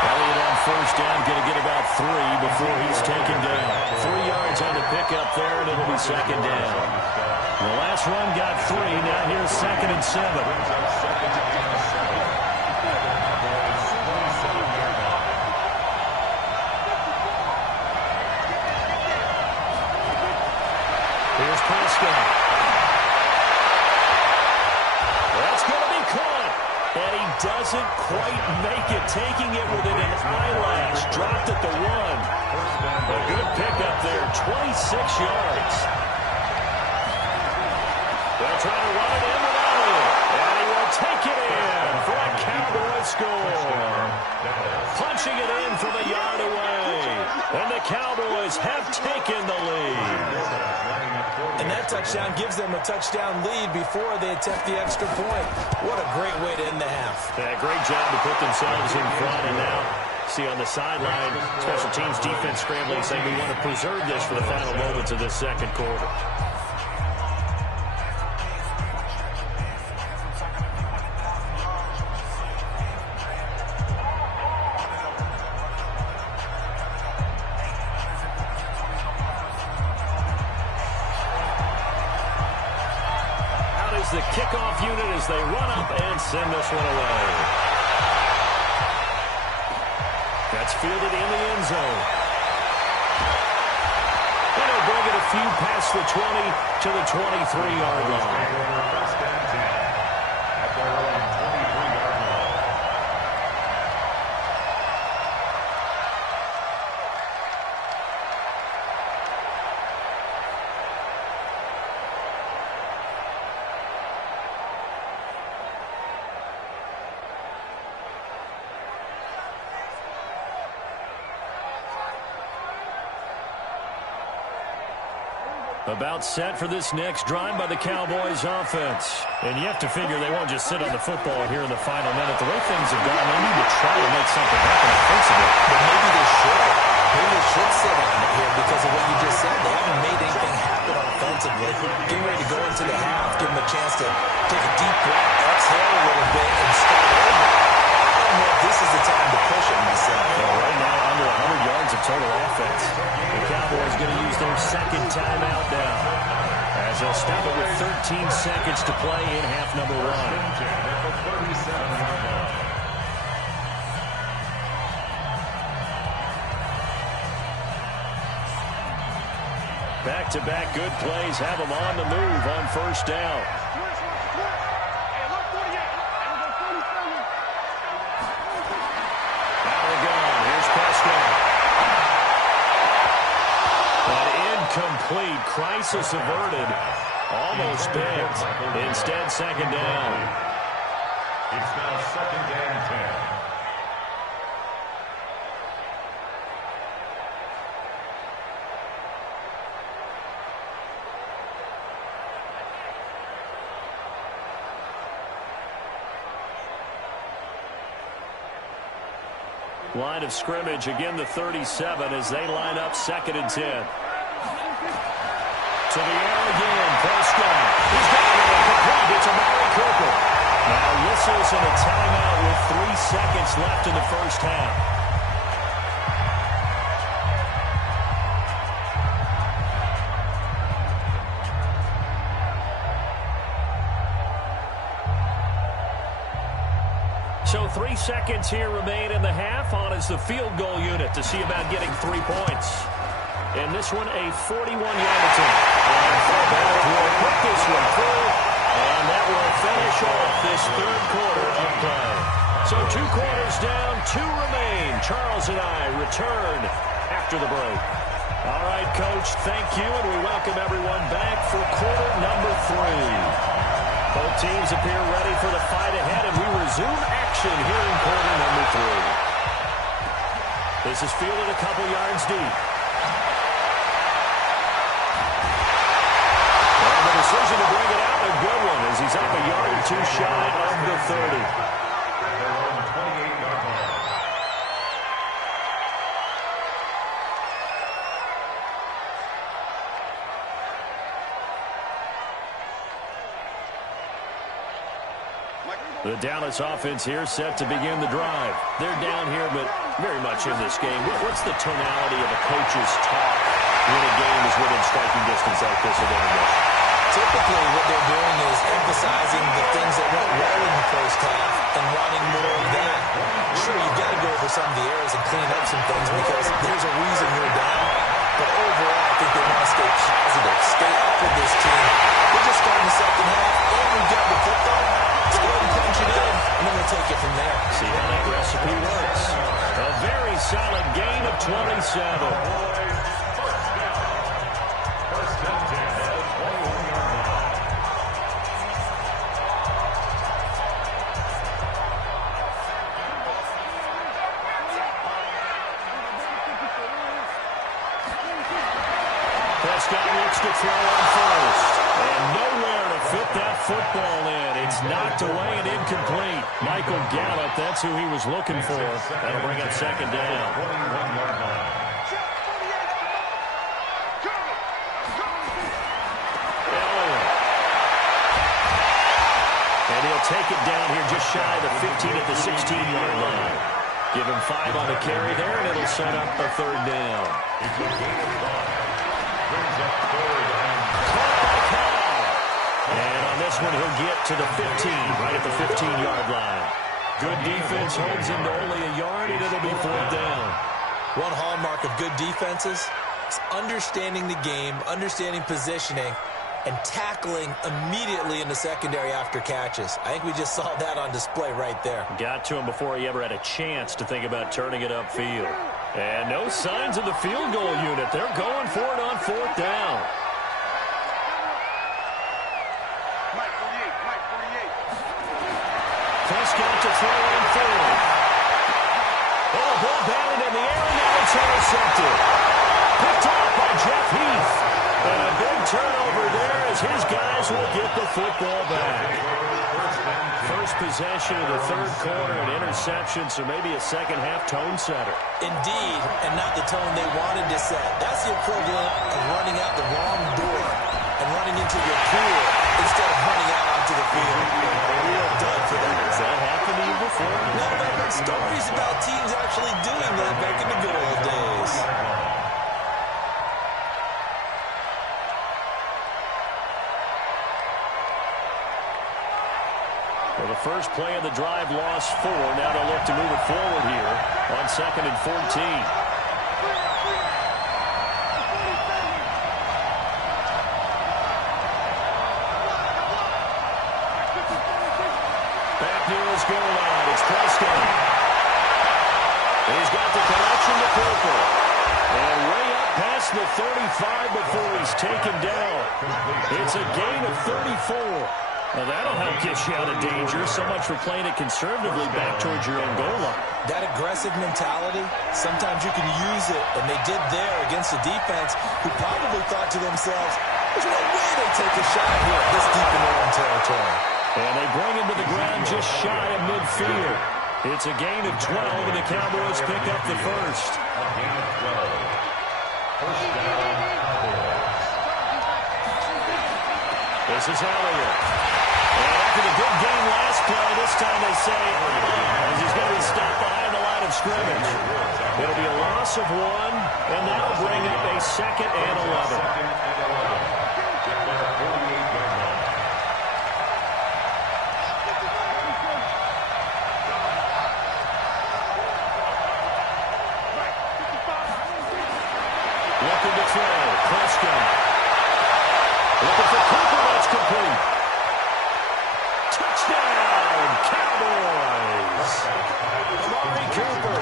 Elliott on first down, going to get about 3 before he's taken down. 3 yards on the pickup there, and it'll be 2nd down. The last run got 3. Now here's 2nd and 7. Here's Prescott. That's going to be caught. And he doesn't quite make it, taking it within an eyelash. Dropped at the 1. A good pickup there, 26 yards. They'll try to run it in with Elliott. And he will take it in for a Cowboy score. Punching it in from a yard away. And the Cowboys have taken the lead. And that touchdown gives them a touchdown lead before they attempt the extra point. What a great way to end the half. Yeah, great job to put themselves in front. And now, see on the sideline, special teams defense scrambling, saying we want to preserve this for the final moments of this second quarter. The kickoff unit as they run up and send this one away. That's fielded in the end zone. And they'll bring it a few past the 20 to the 23-yard line. First and 10 at their own 23-yard line. About set for this next drive by the Cowboys offense. And you have to figure they won't just sit on the football here in the final minute. The way things have gone, they need to try to make something happen offensively. But maybe they should. Maybe they should sit on it here because of what you just said. They haven't made anything happen offensively. Getting ready to go into the half, give them a chance to take a deep breath, exhale a little bit, and start over. I don't know if this is the time to push it myself. Well, right now, under 100 yards of total offense. The Cowboys going to use their second timeout now, as they'll stop it with 13 seconds to play in half number 1. Back-to-back good plays have them on the move on first down. Out of the gun. Here's Prescott. Incomplete. Crisis averted. Almost picked. Instead, 2nd down. It's now 2nd and 10. Line of scrimmage, again the 37 as they line up 2nd and 10. To the air again, Prescott. He's got it complete. It's Amari Cooper. Now whistles and a timeout with 3 seconds left in the first half. So 3 seconds here remain in the half. On is the field goal unit to see about getting 3 points. And this one, a 41-yard attempt. And fullback will put this one through. And that will finish off this 3rd quarter of play. So 2 quarters down, 2 remain. Charles and I return after the break. All right, Coach, thank you, and we welcome everyone back for quarter number 3. Both teams appear ready for the fight ahead, and we resume action here in quarter number 3. This is fielded a couple yards deep. And the decision to bring it out, a good one, as he's up a yard or two shy of the 30. The Dallas offense here set to begin the drive. They're down here, but very much in this game. What's the tonality of a coach's talk when a game is within striking distance like this of intermission? Typically, what they're doing is emphasizing the things that went well in the first half and wanting more of that. Sure, you've got to go over some of the errors and clean up some things because there's a reason you're down. But overall, I think they want to stay positive, stay up with this team. We're just starting the second half, and we've got the football. Let's go ahead and punch it in, and then we'll take it from there. See how that recipe works. A very solid gain of 27. First and 10 at the 21-yard line. Prescott looks to throw on first. And nowhere to fit that football in. It's knocked away and incomplete. Michael Gallup, that's who he was looking for. That'll bring up second down. 21-yard line. And he'll take it down here just shy of the 15 at the 16-yard line. Give him 5 on the carry there, and it'll set up a third down. It's a gain of 5. Brings up third and And on this one, he'll get to the 15, right at the 15-yard line. Good defense holds him to only a yard, and it'll be fourth down. One hallmark of good defenses is understanding the game, understanding positioning, and tackling immediately in the secondary after catches. I think we just saw that on display right there. Got to him before he ever had a chance to think about turning it upfield. And no signs of the field goal unit. They're going for it on fourth down. Prescott to throw in third. Oh, ball batted in the air, and now it's intercepted. Picked off by Jeff Heath. And a big turnover there as his guys will get the football back. First possession of the third quarter, an interception, so maybe a second-half tone setter. Indeed, and not the tone they wanted to set. That's the equivalent of running out the wrong door and running into your pool instead of running out onto the field. A real dud for them. Has that happened to you before? No, but I've heard stories about teams actually doing that back in the good old days. Well, the first play of the drive lost 4. Now they'll look to move it forward here on 2nd and 14. Back near his goal line. It's Prescott. He's got the connection to Cooper. And way up past the 35 before he's taken down. It's a gain of 34. Well, that'll help get you out of danger. So much for playing it conservatively back towards your own goal line. That aggressive mentality, sometimes you can use it, and they did there against a defense who probably thought to themselves, there's no way they take a shot here this deep in their own territory. And they bring him to the ground just shy of midfield. It's a gain of 12, and the Cowboys pick up the first. a gain of 12. First down, Cowboys. This is Elliott. And after the good game last play, this time they say, as he's going to be stopped behind the line of scrimmage. It'll be a loss of 1, and that'll bring up a 2nd and 11. Get their 48-yard line. Looking to throw. Prescott. Looking for Cooper. That's complete. Touchdown, Cowboys. Amari Cooper,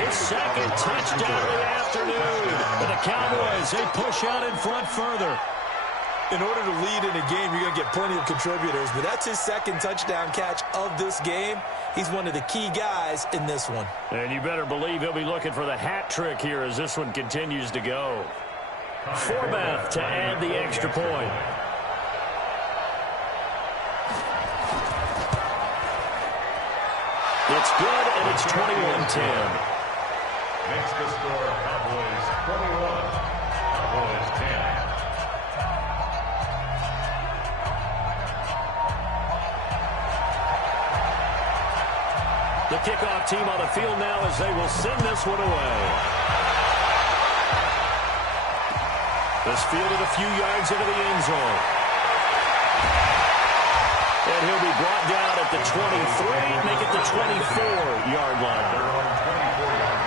his 2nd touchdown of the afternoon. And the The Cowboys, they push out in front further. In order to lead in a game, you're going to get plenty of contributors, but that's his second touchdown catch of this game. He's one of the key guys in this one. And you better believe he'll be looking for the hat trick here as this one continues to go. Forbath to add the extra point. It's good, and it's 21-10. Makes the score Cowboys 21, Cowboys 10. The kickoff team on the field now as they will send this one away. This fielded a few yards into the end zone. And he'll be brought down at the 23, make it the 24-yard line. They're on 24-yard line.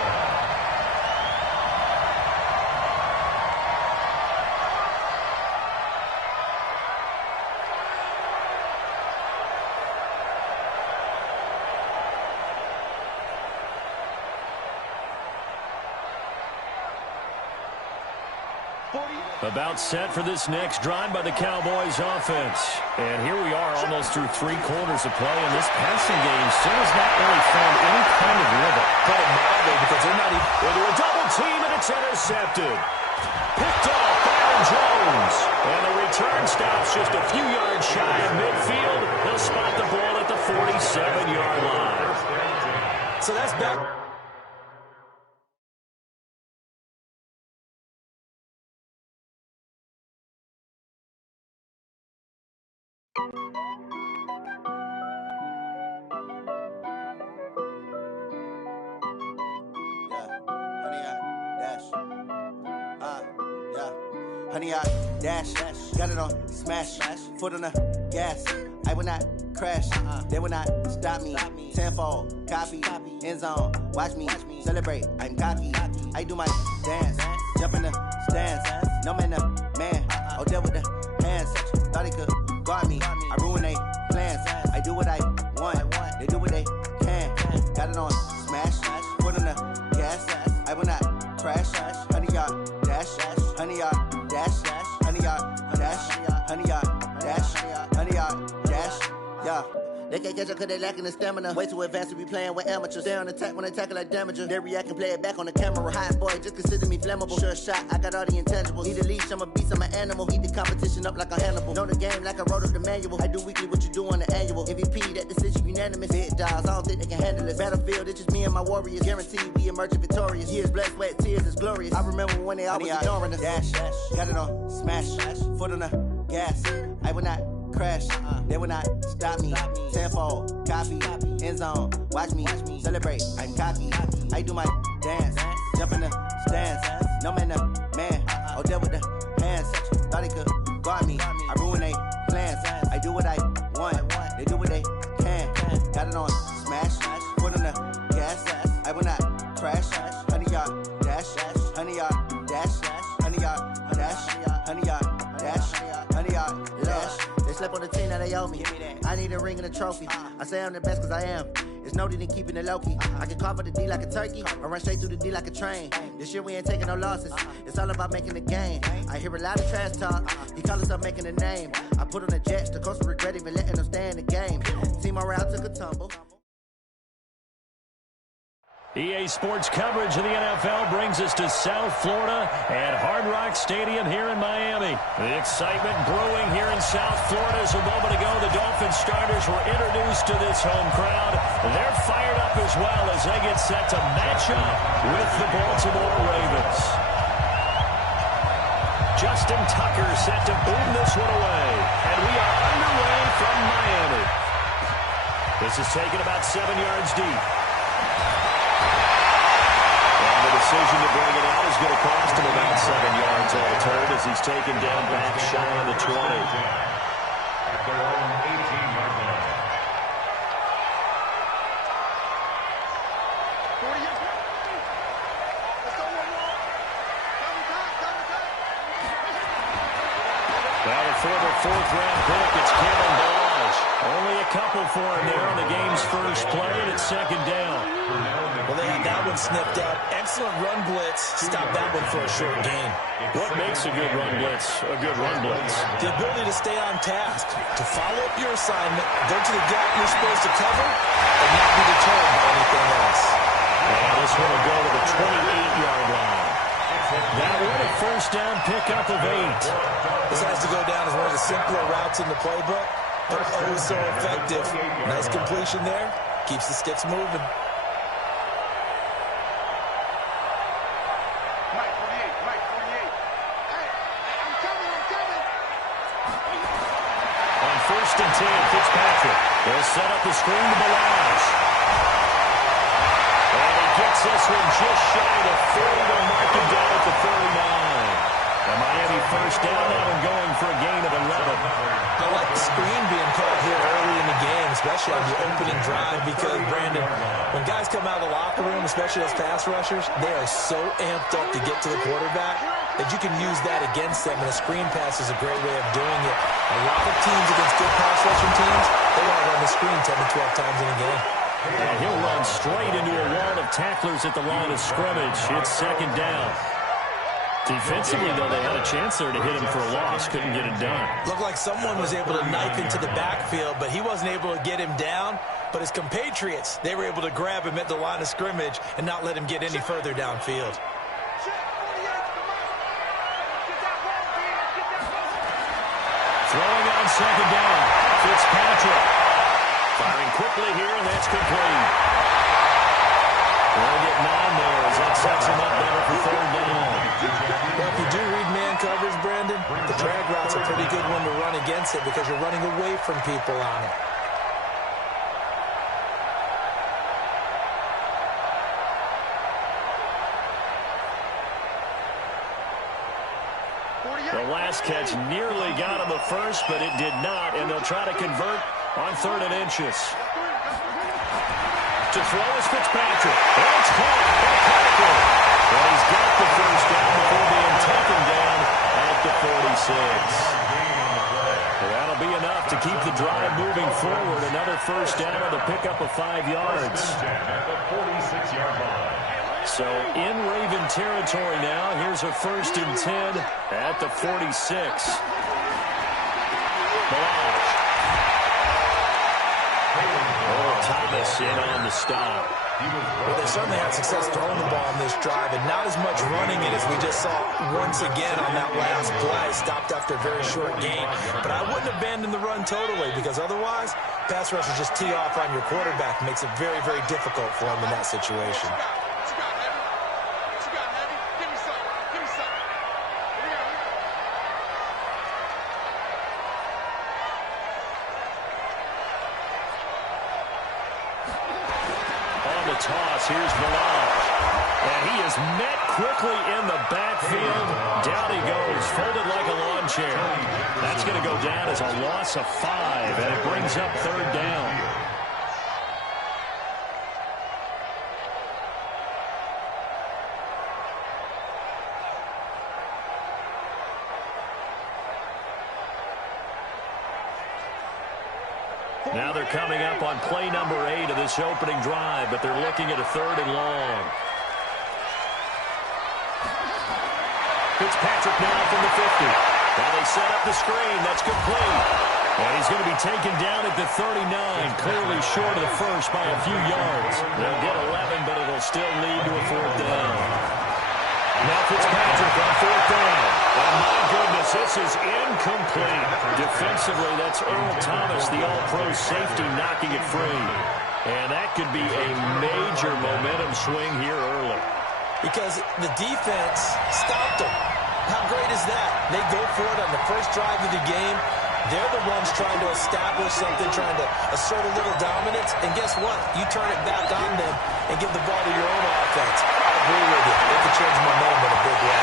About set for this next drive by the Cowboys offense. And here we are almost through 3 quarters of play, and this passing game still has not really found any kind of rhythm. Put it mildly because they're not even... Into a double team, and it's intercepted. Picked off by Aaron Jones. And the return stops just a few yards shy of midfield. He'll spot the ball at the 47-yard line. So that's back... Honey, I dash, got it on smash, foot on the gas. I will not crash, they will not stop me. Tenfold, copy, end zone, watch me celebrate. I'm cocky, I do my dance, jump in the stands. No man, man, oh there with the hands. Thought he could guard me, I ruin they plans. I do what I want, they do what they can. Got it on smash, foot on the gas. I will not crash, honey, yard dash, honey, yard dash, honey, yard dash, honey, yard dash, honey, yard dash, yeah. They can't catch up cause they lacking the stamina. Way too advanced to be playing with amateurs. Stay on attack when they tackle like damager. They react and play it back on the camera. Hot boy, just consider me flammable. Sure shot, I got all the intangibles. Need a leash, I'm a beast, I'm an animal. Eat the competition up like a Hannibal. Know the game like I wrote up the manual. I do weekly what you do on the annual. MVP, that decision unanimous. Hit dials, I don't think they can handle it. Battlefield, it's just me and my warriors. Guaranteed we emerging victorious. Years, blood, sweat, tears, it's glorious. I remember when they always ignoring us. Dash, got it on smash, foot on the gas. I will not crash, they will not stop me. Tenfold, copy, end zone, watch me celebrate. I'm cocky, I do my dance, jump in the stands. No man, man, oh there with the hands. Thought he could guard me, I ruin they plans. I do what I want, they do what they can. Got it on smash, foot on the gas. I will not crash, honey yard dash, honey yard dash, honey yard dash, honey yard dash, honey yard dash. They slept on the team that they owe me. I need a ring and a trophy. I say I'm the best cause I am. It's no need in keeping it low-key. I can carve up the D like a turkey or run straight through the D like a train. This year we ain't taking no losses. It's all about making the game. I hear a lot of trash talk. He call himself making a name. I put on the Jets. The coach will regret even letting them stay in the game. Team morale took a tumble. EA Sports coverage of the NFL brings us to South Florida at Hard Rock Stadium here in Miami. The excitement brewing here in South Florida as a moment ago the Dolphins starters were introduced to this home crowd. They're fired up as well as they get set to match up with the Baltimore Ravens. Justin Tucker set to boom this one away. And we are underway from Miami. This is taken about 7 yards deep. Decision to bring it out is going to cost him about 7 yards all told as he's taken down back shy of the 20. At their own 18-yard line. 40 yards. Let's go, Well, the former 4th-round pick, it's Kevin Balazs. Only a couple for him there on the game's first play, and it's second down. Well, they had that one snipped up. Excellent run blitz. Stop that one for a short gain. What makes a good run blitz a good run blitz? The ability to stay on task, to follow up your assignment, go to the gap you're supposed to cover, and not be deterred by anything else. And this one will go to the 28-yard line. That one a first down pickup of 8. This has to go down as one of the simpler routes in the playbook, but oh so effective. Nice completion there. Keeps the sticks moving. On first and 10, Fitzpatrick. They'll set up the screen to Balazs. And he gets this one just shy of 40. They'll mark him down at the 39. And Miami first down, that one going for a gain of 11. I like the screen being called here early in the game, especially on the opening drive, because, Brandon, when guys come out of the locker room, especially as pass rushers, they are so amped up to get to the quarterback that you can use that against them, and a screen pass is a great way of doing it. A lot of teams against good pass rushing teams, they want to run the screen 10 to 12 times in a game. And he'll run straight into a wall of tacklers at the line of scrimmage. It's second down. Defensively, though, they had a chance there to hit him for a loss. Couldn't get it done. Looked like someone was able to knife into the backfield, but he wasn't able to get him down. But his compatriots, they were able to grab him at the line of scrimmage and not let him get any further downfield. Throwing on second down, Fitzpatrick. Firing quickly here, and that's complete. They'll get 9 there as that sets him up better for third down. Well, if you do read man coverage, Brandon, the drag route's a pretty good one to run against it because you're running away from people on it. The last catch nearly got him the first, but it did not, and they'll try to convert on 3rd and inches. To throw is Fitzpatrick. And it's caught by Packer. And he's got the first down before being taken down at the 46. Well, that'll be enough to keep the drive moving forward. Another first down on the pickup of 5 yards. So in Raven territory now. Here's a 1st and 10 at the 46. Balazs. Thomas in on the stop. Well, they certainly had success throwing the ball on this drive, and not as much running it as we just saw once again on that last play. Stopped after a very short gain. But I wouldn't abandon the run totally, because otherwise, pass rushers just tee off on your quarterback. Makes it very, very difficult for him in that situation. Toss. Here's Balazs. And he is met quickly in the backfield. Down he goes, folded like a lawn chair. That's going to go down as a loss of 5, and it brings up 3rd down. Now they're coming up on play number 8 of this opening drive, but they're looking at a 3rd and long. Fitzpatrick now from the 50. Now they set up the screen. That's complete. And he's going to be taken down at the 39, clearly short of the first by a few yards. They'll get 11, but it'll still lead to a 4th down. Now Fitzpatrick on 4th down. Oh, my goodness, this is incomplete. Defensively, that's Earl Thomas, the all-pro safety, knocking it free. And that could be a major momentum swing here early. Because the defense stopped them. How great is that? They go for it on the first drive of the game. They're the ones trying to establish something, trying to assert a little dominance. And guess what? You turn it back on them and give the ball to your own offense. I agree with you. They can change momentum in a big way.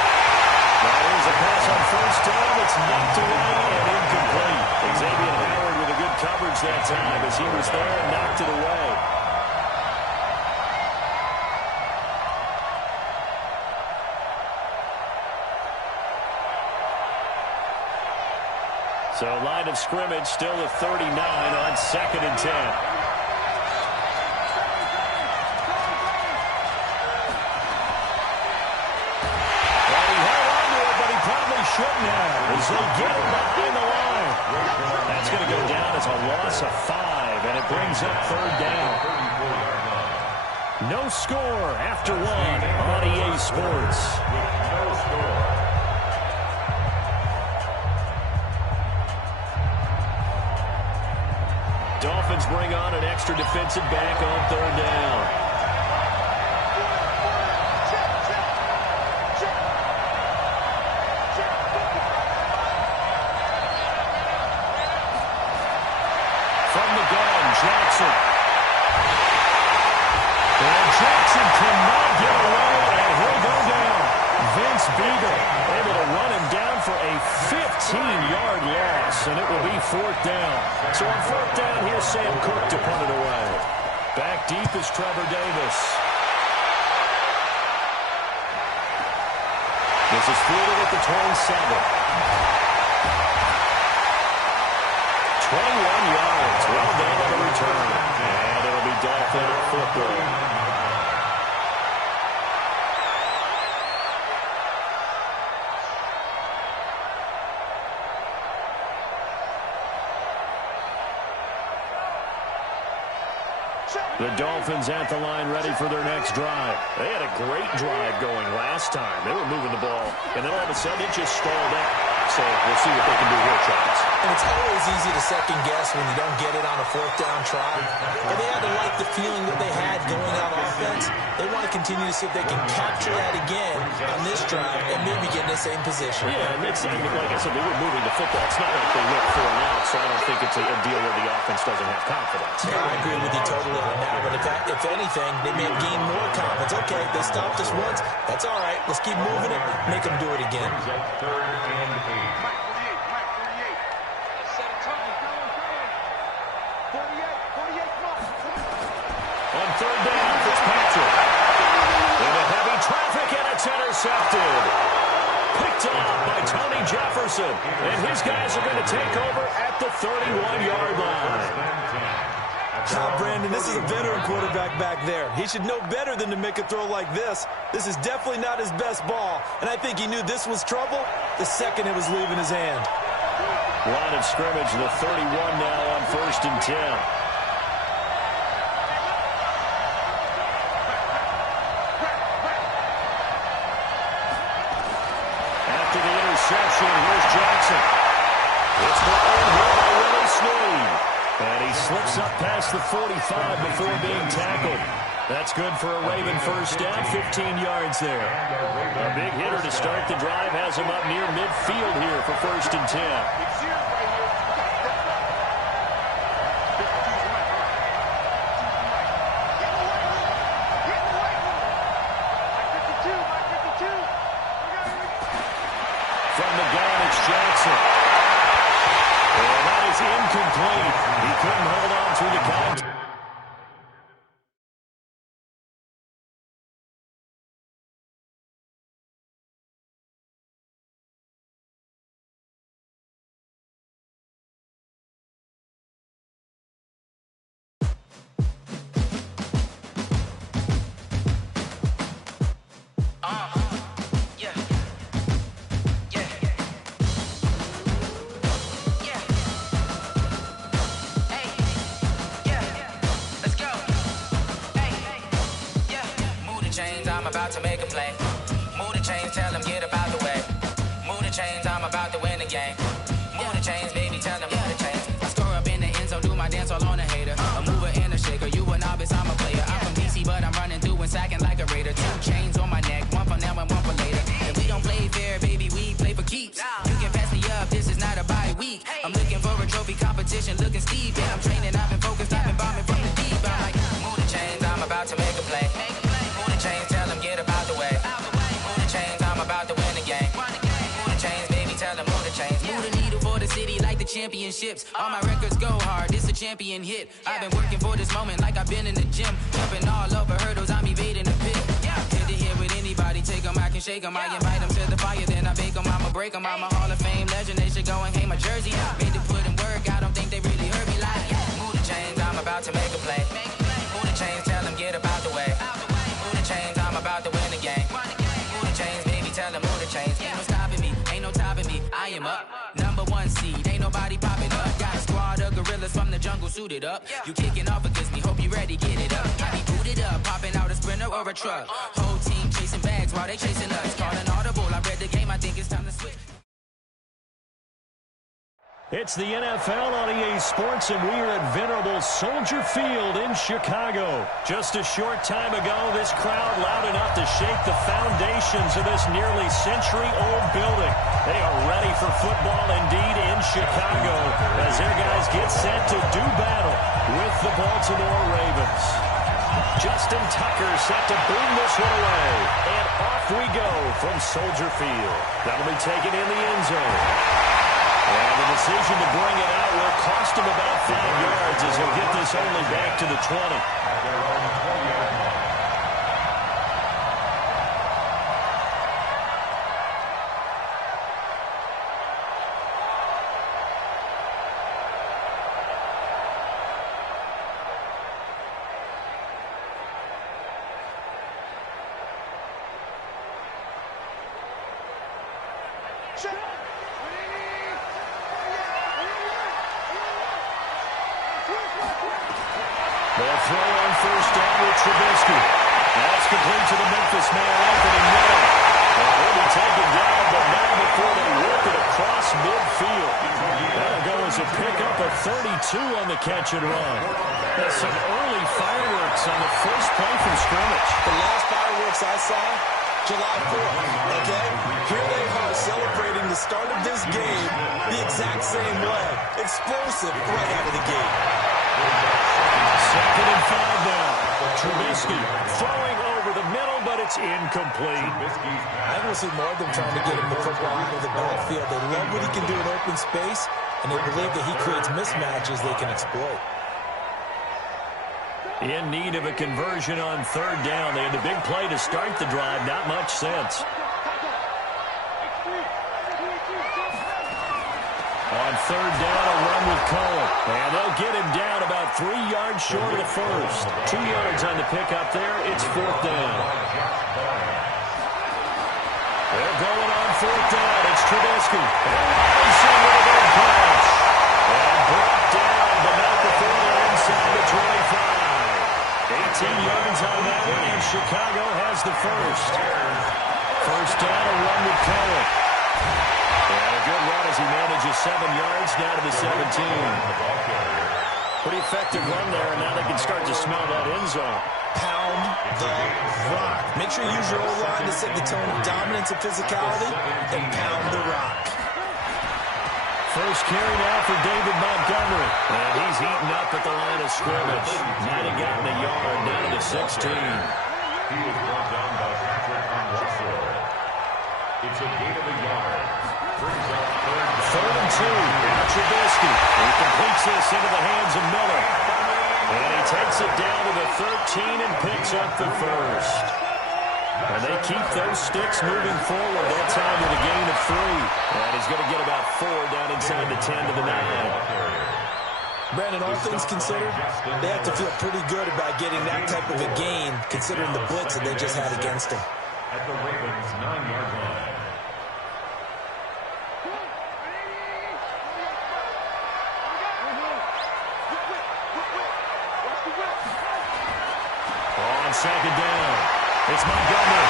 Now here's a pass on 1st down. It's knocked away and incomplete. Xavier Howard with a good coverage that time as he was there and knocked it away. So line of scrimmage still at 39 on 2nd and 10. Shouldn't have, as they get him behind the line. That's going to go down as a loss of 5, and it brings up 3rd down. No score after 1 on EA Sports. No score. Dolphins bring on an extra defensive back on 3rd down. Jackson. And Jackson cannot get away, and he'll go down. Vince Beagle able to run him down for a 15-yard loss, and it will be 4th down. So on 4th down, here's Sam Cook to punt it away. Back deep is Trevor Davis. This is fielded at the 27. 21 yards. Well done on the return. And it'll be Dolphin football. The Dolphins at the line ready for their next drive. They had a great drive going last time. They were moving the ball, and then all of a sudden it just stalled out. So we'll see what they can do here, Charles. And it's always easy to second guess when you don't get it on a 4th down try. But they had to like the feeling that they had going out offense. They want to continue to see if they can capture that again on this drive and maybe get in the same position. Yeah, and it's, like I said, they were moving the football. It's not like they went 4 and out, so I don't think it's a deal where the offense doesn't have confidence. Yeah, I agree with you totally on that. But if anything, they may have gained more confidence. Okay, they stopped us once. That's all right. Let's keep moving it. Make them do it again. 3rd and 8. On 3rd down, Fitzpatrick. Into heavy traffic, and it's intercepted. Picked off by Tony Jefferson. And his guys are going to take over at the 31-yard line. Brandon, this is a veteran quarterback back there. He should know better than to make a throw like this. This is definitely not his best ball, and I think he knew this was trouble the second it was leaving his hand. Line of scrimmage, the 31 now on 1st and 10. After the interception, here's Jackson. It's blown here by Willie Snead. And he slips up past the 45 before being tackled. That's good for a Raven 1st down, 15 yards there. A big hitter to start the drive has him up near midfield here for 1st and 10. From the gun, it's Jackson. And that is incomplete. He couldn't hold on through the count. About to make a play. Move the chains, tell them get up out the way. Move the chains, I'm about to win the game. Move the chains, baby, tell them move the chains. I score up in the end zone, do my dance all on a hater. A mover and a shaker, you a novice, I'm a player. I'm from DC, but I'm running through and sacking like a raider. 2 chains on my neck, one for now and one for later. And we don't play fair, baby, we play for keeps. You can pass me up, this is not a bye week. I'm looking for a trophy competition, looking steep. And I'm training, I've been focused, I've been bombing from the deep. I'm like, move the chains, I'm about to make a play. Move the chains, tell them get up out the way. Move the chains, I'm about to win the game. Move the chains, baby, tell them move the chains. Move the needle for the city like the championships. All my records go hard, this a champion hit. I've been working for this moment like I've been in the gym. Jumping all over hurdles, I'm evading the pit. Hit to here with anybody, take them, I can shake them. I invite them to the fire, then I bake them, I'ma break them. I'm a Hall of Fame legend, they should go and hang my jersey. Made to put in work, I don't think they really heard me like. Move the chains, I'm about to make a play. Move the chains, tell them get about the way. Move the chains, I'm about to win the game. Move the chains, baby, tell them move the chains. Ain't no stopping me, ain't no topping me. I am up, #1 seed, ain't nobody popping up. Got a squad of gorillas from the jungle suited up. You kicking off against me, hope you ready, get it up. I be booted up, popping out a sprinter or a truck. Whole team chasing bags while they chasing us. Calling audible, I read the game, I think it's time to switch. It's the NFL on EA Sports, and we are at venerable Soldier Field in Chicago. Just a short time ago, this crowd loud enough to shake the foundations of this nearly century-old building. They are ready for football indeed in Chicago as their guys get set to do battle with the Baltimore Ravens. Justin Tucker set to boom this one away, and off we go from Soldier Field. That'll be taken in the end zone. And the decision to bring it out will cost him about 5 yards as he'll get this only back to the 20. At their own 20-yard line. They'll throw on first down with Trubisky. That's complete to the Memphis man, Anthony Miller. And he'll be taken down, but not before they work it across midfield. That'll go as a pickup of 32 on the catch and run. There's some early fireworks on the first play from scrimmage. The last fireworks I saw, July 4th, okay? Here they are celebrating the start of this game the exact same way. Explosive right out of the gate. 2nd and 5 now. Trubisky throwing over the middle, but it's incomplete. I want to see more of them trying to get him the football out of the backfield. They love what he can do in open space, and they believe that he creates mismatches they can exploit. In need of a conversion on 3rd down. They had the big play to start the drive. Not much sense. On 3rd down, a run with Cole. And they'll get him down about 3 yards short of the first. 2 yards on the pickup there. It's 4th down. They're going on 4th down. It's Trubisky. And Robinson with a big punch. And brought down, but not before they're inside the 25. 18 yards on that one, and Chicago has the first. First down, a run with Cole. And a good run as he manages 7 yards down to the 17. Pretty effective run there, and now they can start to smell that end zone. Pound the rock. Make sure you use your O-line to set the tone of dominance and physicality, and pound the rock. First carry now for David Montgomery. And he's eaten up at the line of scrimmage. Might have gotten a yard down to the 16. He was brought down by Patrick on Russell. It's a gain of a yard. Brings up 3rd and 2. Now Trubisky. He completes this into the hands of Miller. And he takes it down to the 13 and picks up the first. And they keep those sticks moving forward. That time with a gain of 3. And he's going to get about 4 down inside the 10 to the 9. Brandon, all things considered, they have to feel pretty good about getting that type of a gain, considering the blitz that they just had against them. at the Ravens' 9-yard line. On second down, it's Montgomery.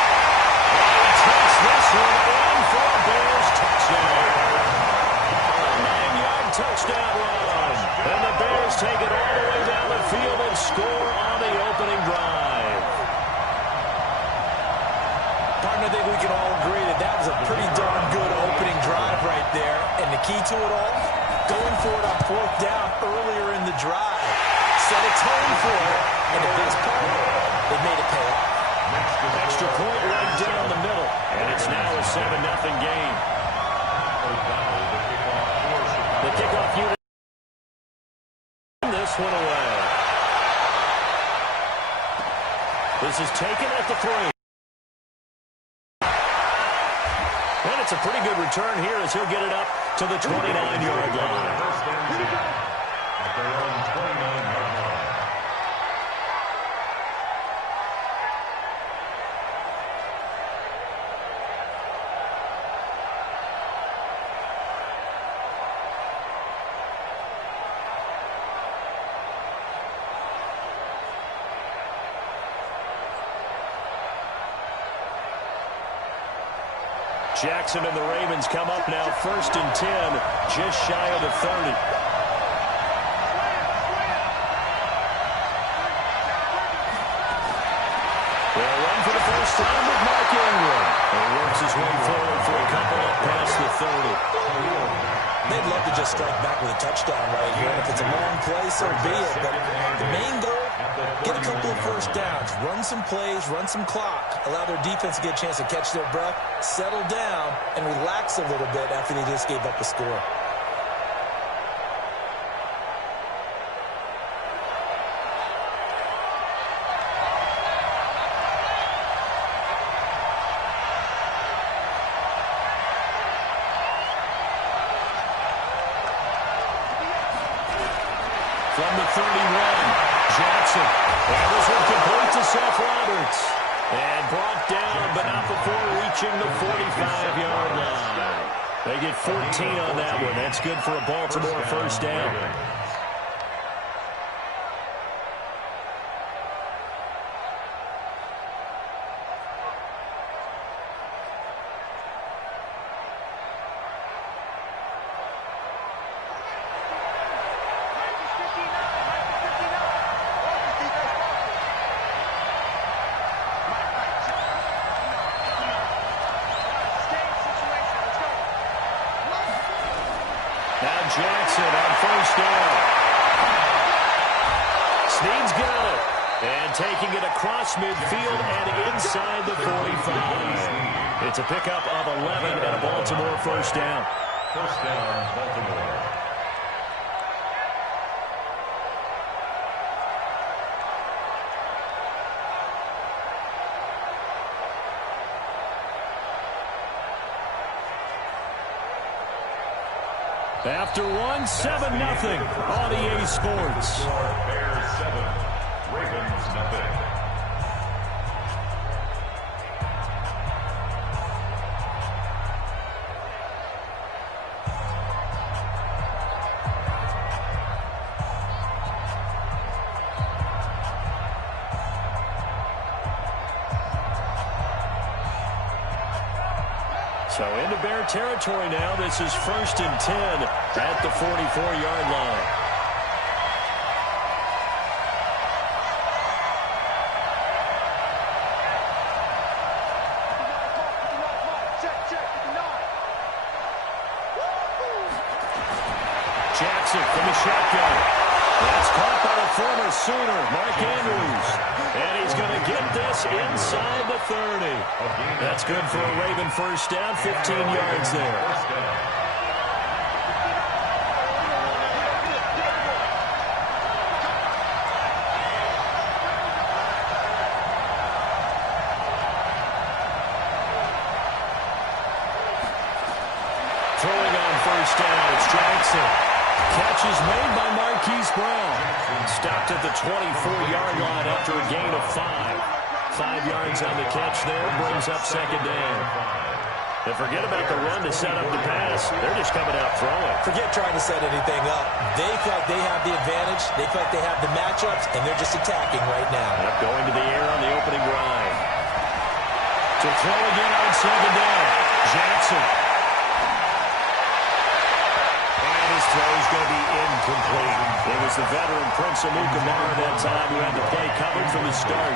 He takes this one in for a Bears touchdown. A 9-yard touchdown run. And the Bears take it all the way down the field and score on the opening drive. Partner, I think we can all agree that that was a pretty darn good opening drive right there. And the key to it all, going for it on 4th down earlier in the drive. Set a tone for it, and the best part, they made it pay off. Extra point right down the middle, and it's now a 7-0 game. The kickoff unit this one away. This is taken at the 3. And it's a pretty good return here as he'll get it up to the 29-yard line. First and 10 at their own 29-yard line. Jackson and the Ravens come up now, 1st and 10, just shy of the 30. They'll run for the first time with Mark Ingram. He works his way forward for a couple up past the 30. They'd love to just strike back with a touchdown right here. And if it's a long play, so be it. But the main goal, get a couple of first downs, run some plays, run some clock, allow their defense to get a chance to catch their breath, settle down, and relax a little bit after they just gave up a score. From the 31, Jackson. And this one complete to Seth Roberts. And brought down, but not before reaching the 45-yard line. They get 14 on that one. That's good for a Baltimore first down. Jackson on first down. Snead's got it. And taking it across midfield and inside the 45. It's a pickup of 11 and a Baltimore first down. First down, Baltimore. After one, 7-0 on EA Sports. Bears 7, Ravens nothing. So into Bear territory now. This is 1st and 10 at the 44-yard line. Jackson from the shotgun. That's caught by the former Sooner, Mark Andrews. And he's going to get this inside the 30. That's good for a Raven first down, 15 yards there. Throwing on first down, it's Jackson. Catch is made by Marquise Brown. Stopped at the 24-yard line after a gain of 5. 5 yards on the catch there, brings up second down. And forget about the run to set up the pass. They're just coming out throwing. Forget trying to set anything up. They feel like they have the advantage. They feel like they have the matchups, and they're just attacking right now. Yep, going to the air on the opening drive. To throw again on second down. Jackson. His throw is going to be incomplete. It was the veteran Prince Amukamara that time who had the play covered from the start.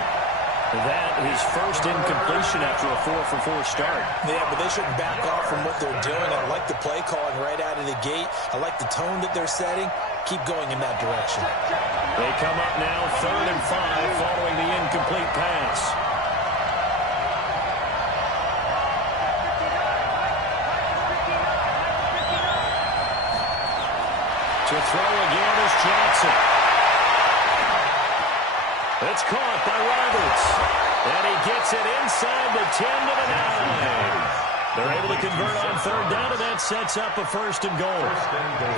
That is first incompletion after a 4-for-4 start. Yeah, but they shouldn't back off from what they're doing. I like the play calling right out of the gate. I like the tone that they're setting. Keep going in that direction. They come up now 3rd and 5 following the incomplete pass. To throw again is Jackson. It's caught by Roberts. And he gets it inside the 10 to the 9. They're able to convert on third down, and that sets up a first and goal.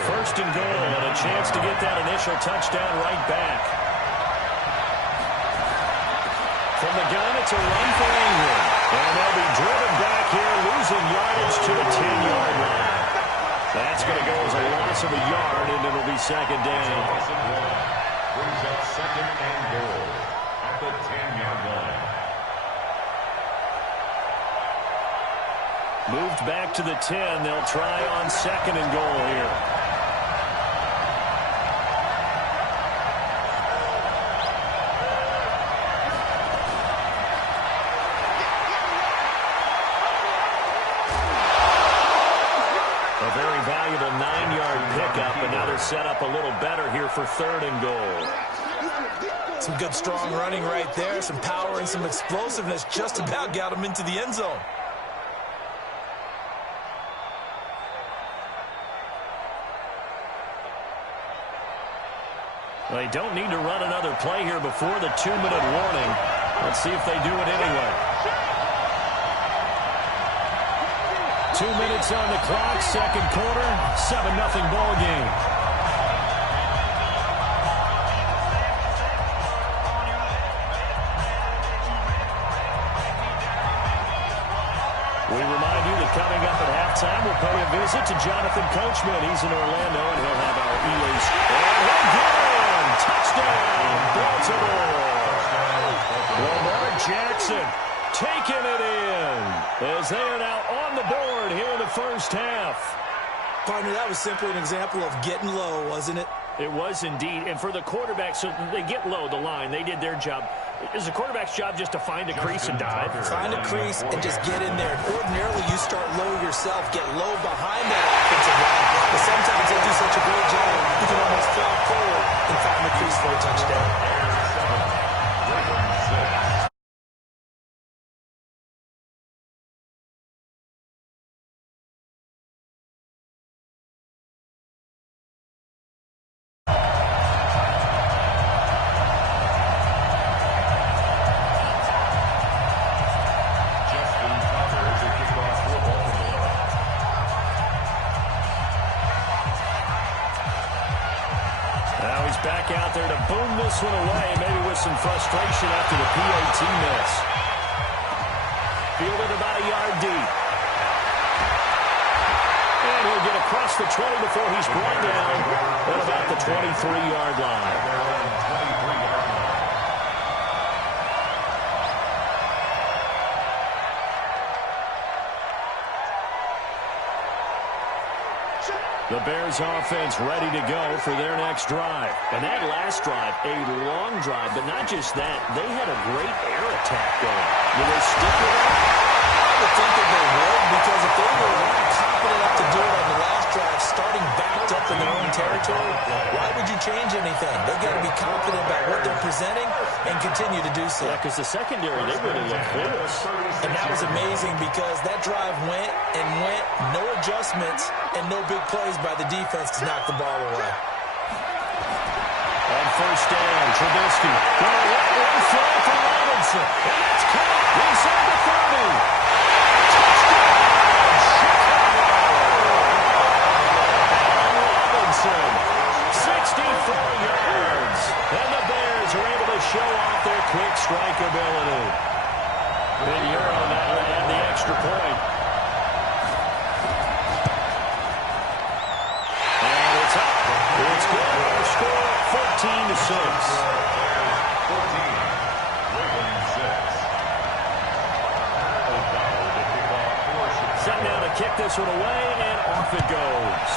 First and goal, and a chance to get that initial touchdown right back. From the gun, it's a run for England. And they'll be driven back here, losing yardage to the 10-yard line. That's going to go as a loss of a yard, and it'll be second down. Brings up second and goal at the 10-yard line. Moved back to the 10. They'll try on second and goal here. A very valuable 9-yard pickup, and now they're set up a little better here for third and goal. Some good, strong running right there. Some power and some explosiveness just about got them into the end zone. They don't need to run another play here before the 2-minute warning. Let's see if they do it anyway. 2 minutes on the clock, second quarter, 7-0 ball game. We remind you that coming up at halftime, we'll pay a visit to Jonathan Coachman. He's in Orlando, and he'll have our EA Sports. Touchdown, Baltimore. Lamar Jackson taking it in as they are now on the board here in the first half. Partner, that was simply an example of getting low, wasn't it? It was indeed. And for the quarterback, so they get low the line. They did their job. Is the quarterback's job just to find a crease and dive? Find a crease and just get in there. Ordinarily, you start low yourself, get low behind that offensive line. But sometimes they do such a great job, you can almost fall forward and find the crease for a touchdown. Back out there to boom this one away, maybe with some frustration after the PAT miss. Fielded about a yard deep. And he'll get across the 20 before he's brought down at about the 23-yard line. The Bears offense ready to go for their next drive. And that last drive, a long drive, but not just that. They had a great air attack going. Will they stick with that? I would think that they would, because if they were confident enough to do it on the last drive, starting backed up in their own territory, why would you change anything? They got to be confident about what they're presenting and continue to do so. Yeah, because the secondary, they really look close. And that was amazing because that drive went and went, no adjustments and no big plays by the defense to knock the ball away. On first down, Trubisky. Got a one throw for Robinson. And that's caught inside the 30. Robinson, 64 yards. And the Bears are able to show off their quick strike ability. And Euro now to add the extra point. And it's up. It's good. Our score 14-6. 14. Ravens 6. Set now to kick this one away, and off it goes.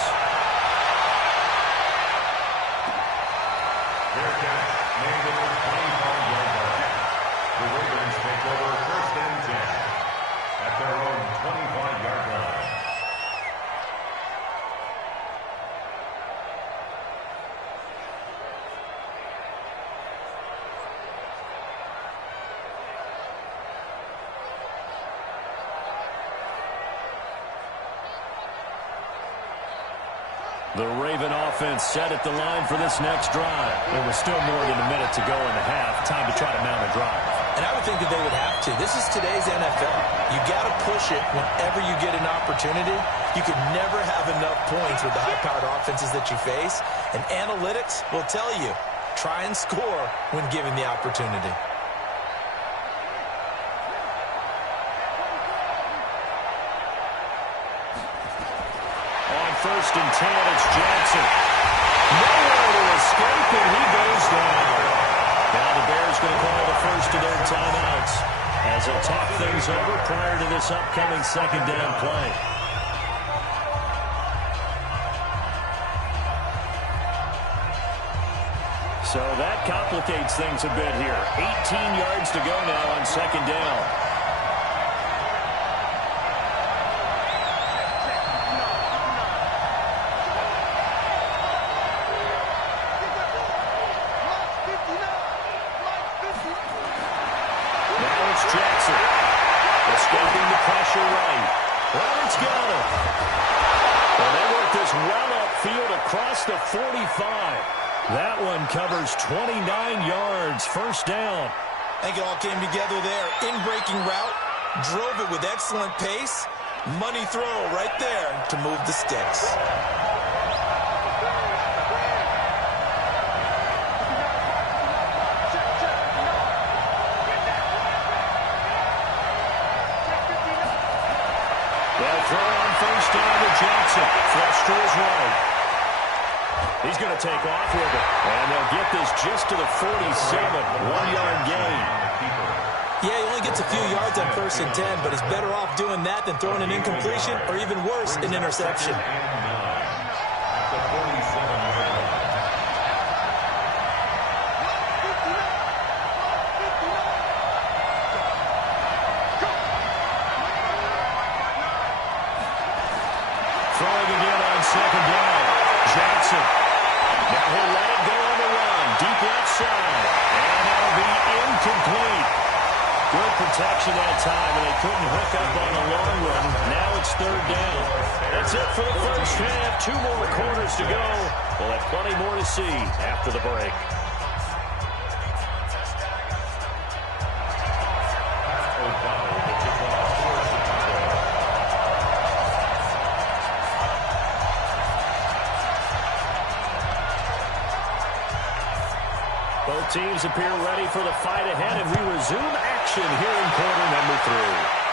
Bearcats named in the 25-yard line. The Ravens take over first and 10 at their own 25-yard line. The Raven offense set at the line for this next drive. There was still more than a minute to go in the half. Time to try to mount a drive. And I would think that they would have to. This is today's NFL. You got to push it whenever you get an opportunity. You can never have enough points with the high-powered offenses that you face. And analytics will tell you, try and score when given the opportunity. On 1st and 10, it's Jackson. Nowhere to escape, and he goes down. Now the Bears going to call the first of their timeouts as they'll talk things over prior to this upcoming 2nd down play. So that complicates things a bit here. 18 yards to go now on 2nd down. Jackson escaping the pressure right. Roberts got him. Well, they work this well upfield across the 45. That one covers 29 yards. 1st down. I think it all came together there. In-breaking route. Drove it with excellent pace. Money throw right there to move the sticks. Throw on 1st down to Jackson. Flush to his right. He's going to take off with it. And they'll get this just to the 47. 1-yard gain. Yeah, he only gets a few yards on 1st and 10, but he's better off doing that than throwing an incompletion or even worse, an interception. Throwing again on 2nd down. Jackson. Now he'll let it go on the run. Deep left side. And that'll be incomplete. Good protection that time, and they couldn't hook up on the long run. Now it's 3rd down. That's it for the 1st half. 2 more quarters to go. We'll have plenty more to see after the break. Both teams appear ready for the fight ahead, and we resume action here in quarter number 3.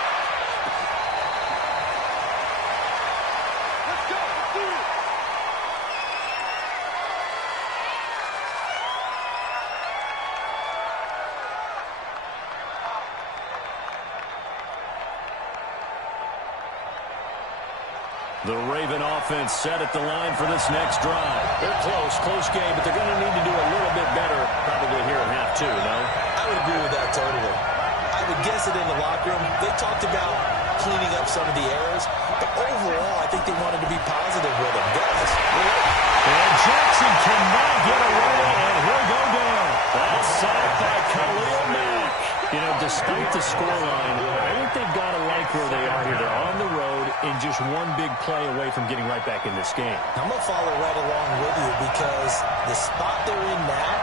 The Raven offense set at the line for this next drive. They're close game, but they're going to need to do a little bit better probably here in half 2, no? I would agree with that totally. I would guess it in the locker room. They talked about cleaning up some of the errors, but overall, I think they wanted to be positive with them. Guys, and Jackson cannot get away, and he'll go down. That's sacked by Khalil Mack. You know, despite the scoreline, I think they've got to like where they are here. They're on the road and just one big play away from getting right back in this game. I'm going to follow right along with you because the spot they're in now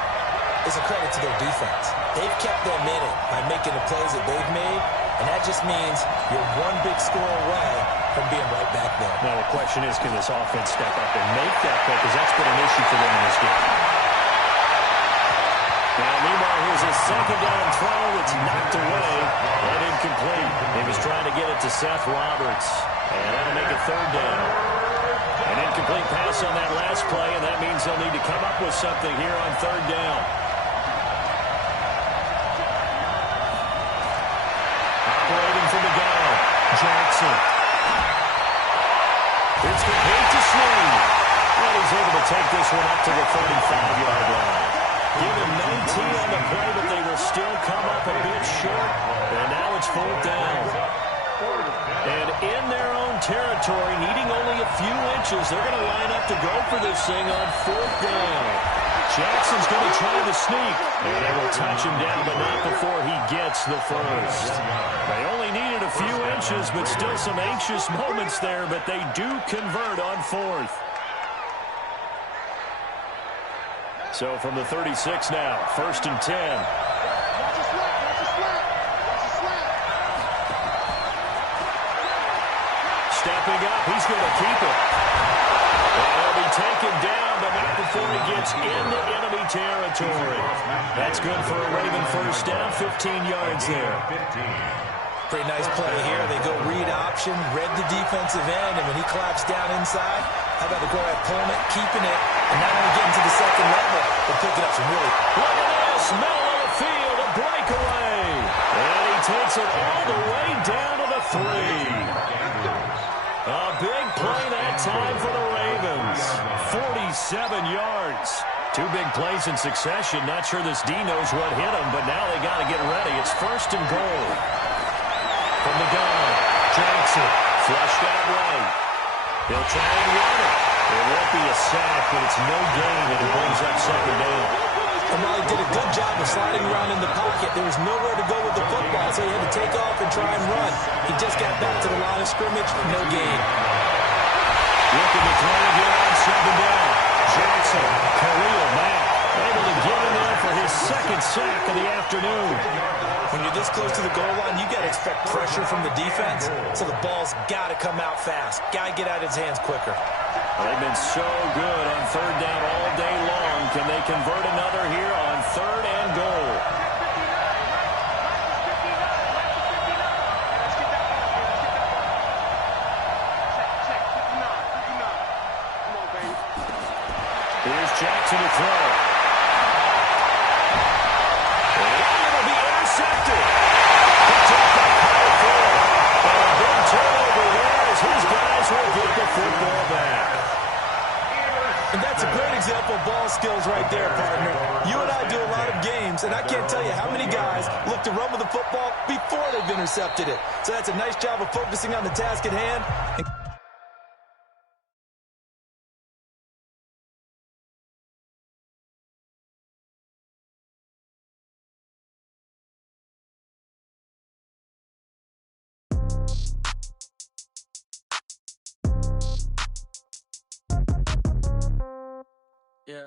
is a credit to their defense. They've kept them in it by making the plays that they've made, and that just means you're one big score away from being right back there. Now, the question is, can this offense step up and make that play? Because that's been an issue for them in this game. Now, meanwhile, here's a 2nd down throw that's knocked away and incomplete. He was trying to get it to Seth Roberts, and that'll make it 3rd down. An incomplete pass on that last play, and that means they'll need to come up with something here on 3rd down. Operating from the gun, Jackson. It's complete to Snead. And he's able to take this one up to the 35-yard line. Give him 19 on the play, but they will still come up a bit short. And now it's 4th down. And in their own territory, needing only a few inches, they're going to line up to go for this thing on 4th down. Jackson's going to try to sneak. And they will touch him down, but not before he gets the first. They only needed a few inches, but still some anxious moments there, but they do convert on 4th. So from the 36 now, 1st and 10. Watch his left, watch his left. flag up. He's going to keep it. And he'll be taken down, but not before he gets into enemy territory. That's good for a Raven first down, 15 yards there. Pretty nice play here. They go read option, read the defensive end, and when he claps down inside, how about the quarterback pulling it, keeping it, and not only getting to the second level, but picking up some really... Look at this, middle of the field, a breakaway. And he takes it all the way down to the 3. A big play that time for the Ravens. 47 yards. 2 big plays in succession. Not sure this D knows what hit him, but now they got to get ready. It's 1st and goal. From the gun, Jackson, flushed out right. He'll try and run it. It won't be a sack, but it's no gain, and it brings up 2nd down. And while he did a good job of sliding around in the pocket, there was nowhere to go with the football, so he had to take off and try and run. He just got back to the line of scrimmage, no gain. Looking to throw again on 2nd down. Jackson, Khalil Mack, able to get in there for his 2nd sack of the afternoon. When you're this close to the goal line, you got to expect pressure from the defense, so the ball's got to come out fast. Got to get out of his hands quicker. They've been so good on 3rd down all day long. Can they convert another here on 3rd and goal? Here's Jackson to throw. It'll be intercepted. Picked up by Kyle Ford. And a big turnover there as his guys will get the football back. And that's a great example of ball skills right there, partner. You and I do a lot of games, and I can't tell you how many guys look to run with the football before they've intercepted it. So that's a nice job of focusing on the task at hand. Yeah.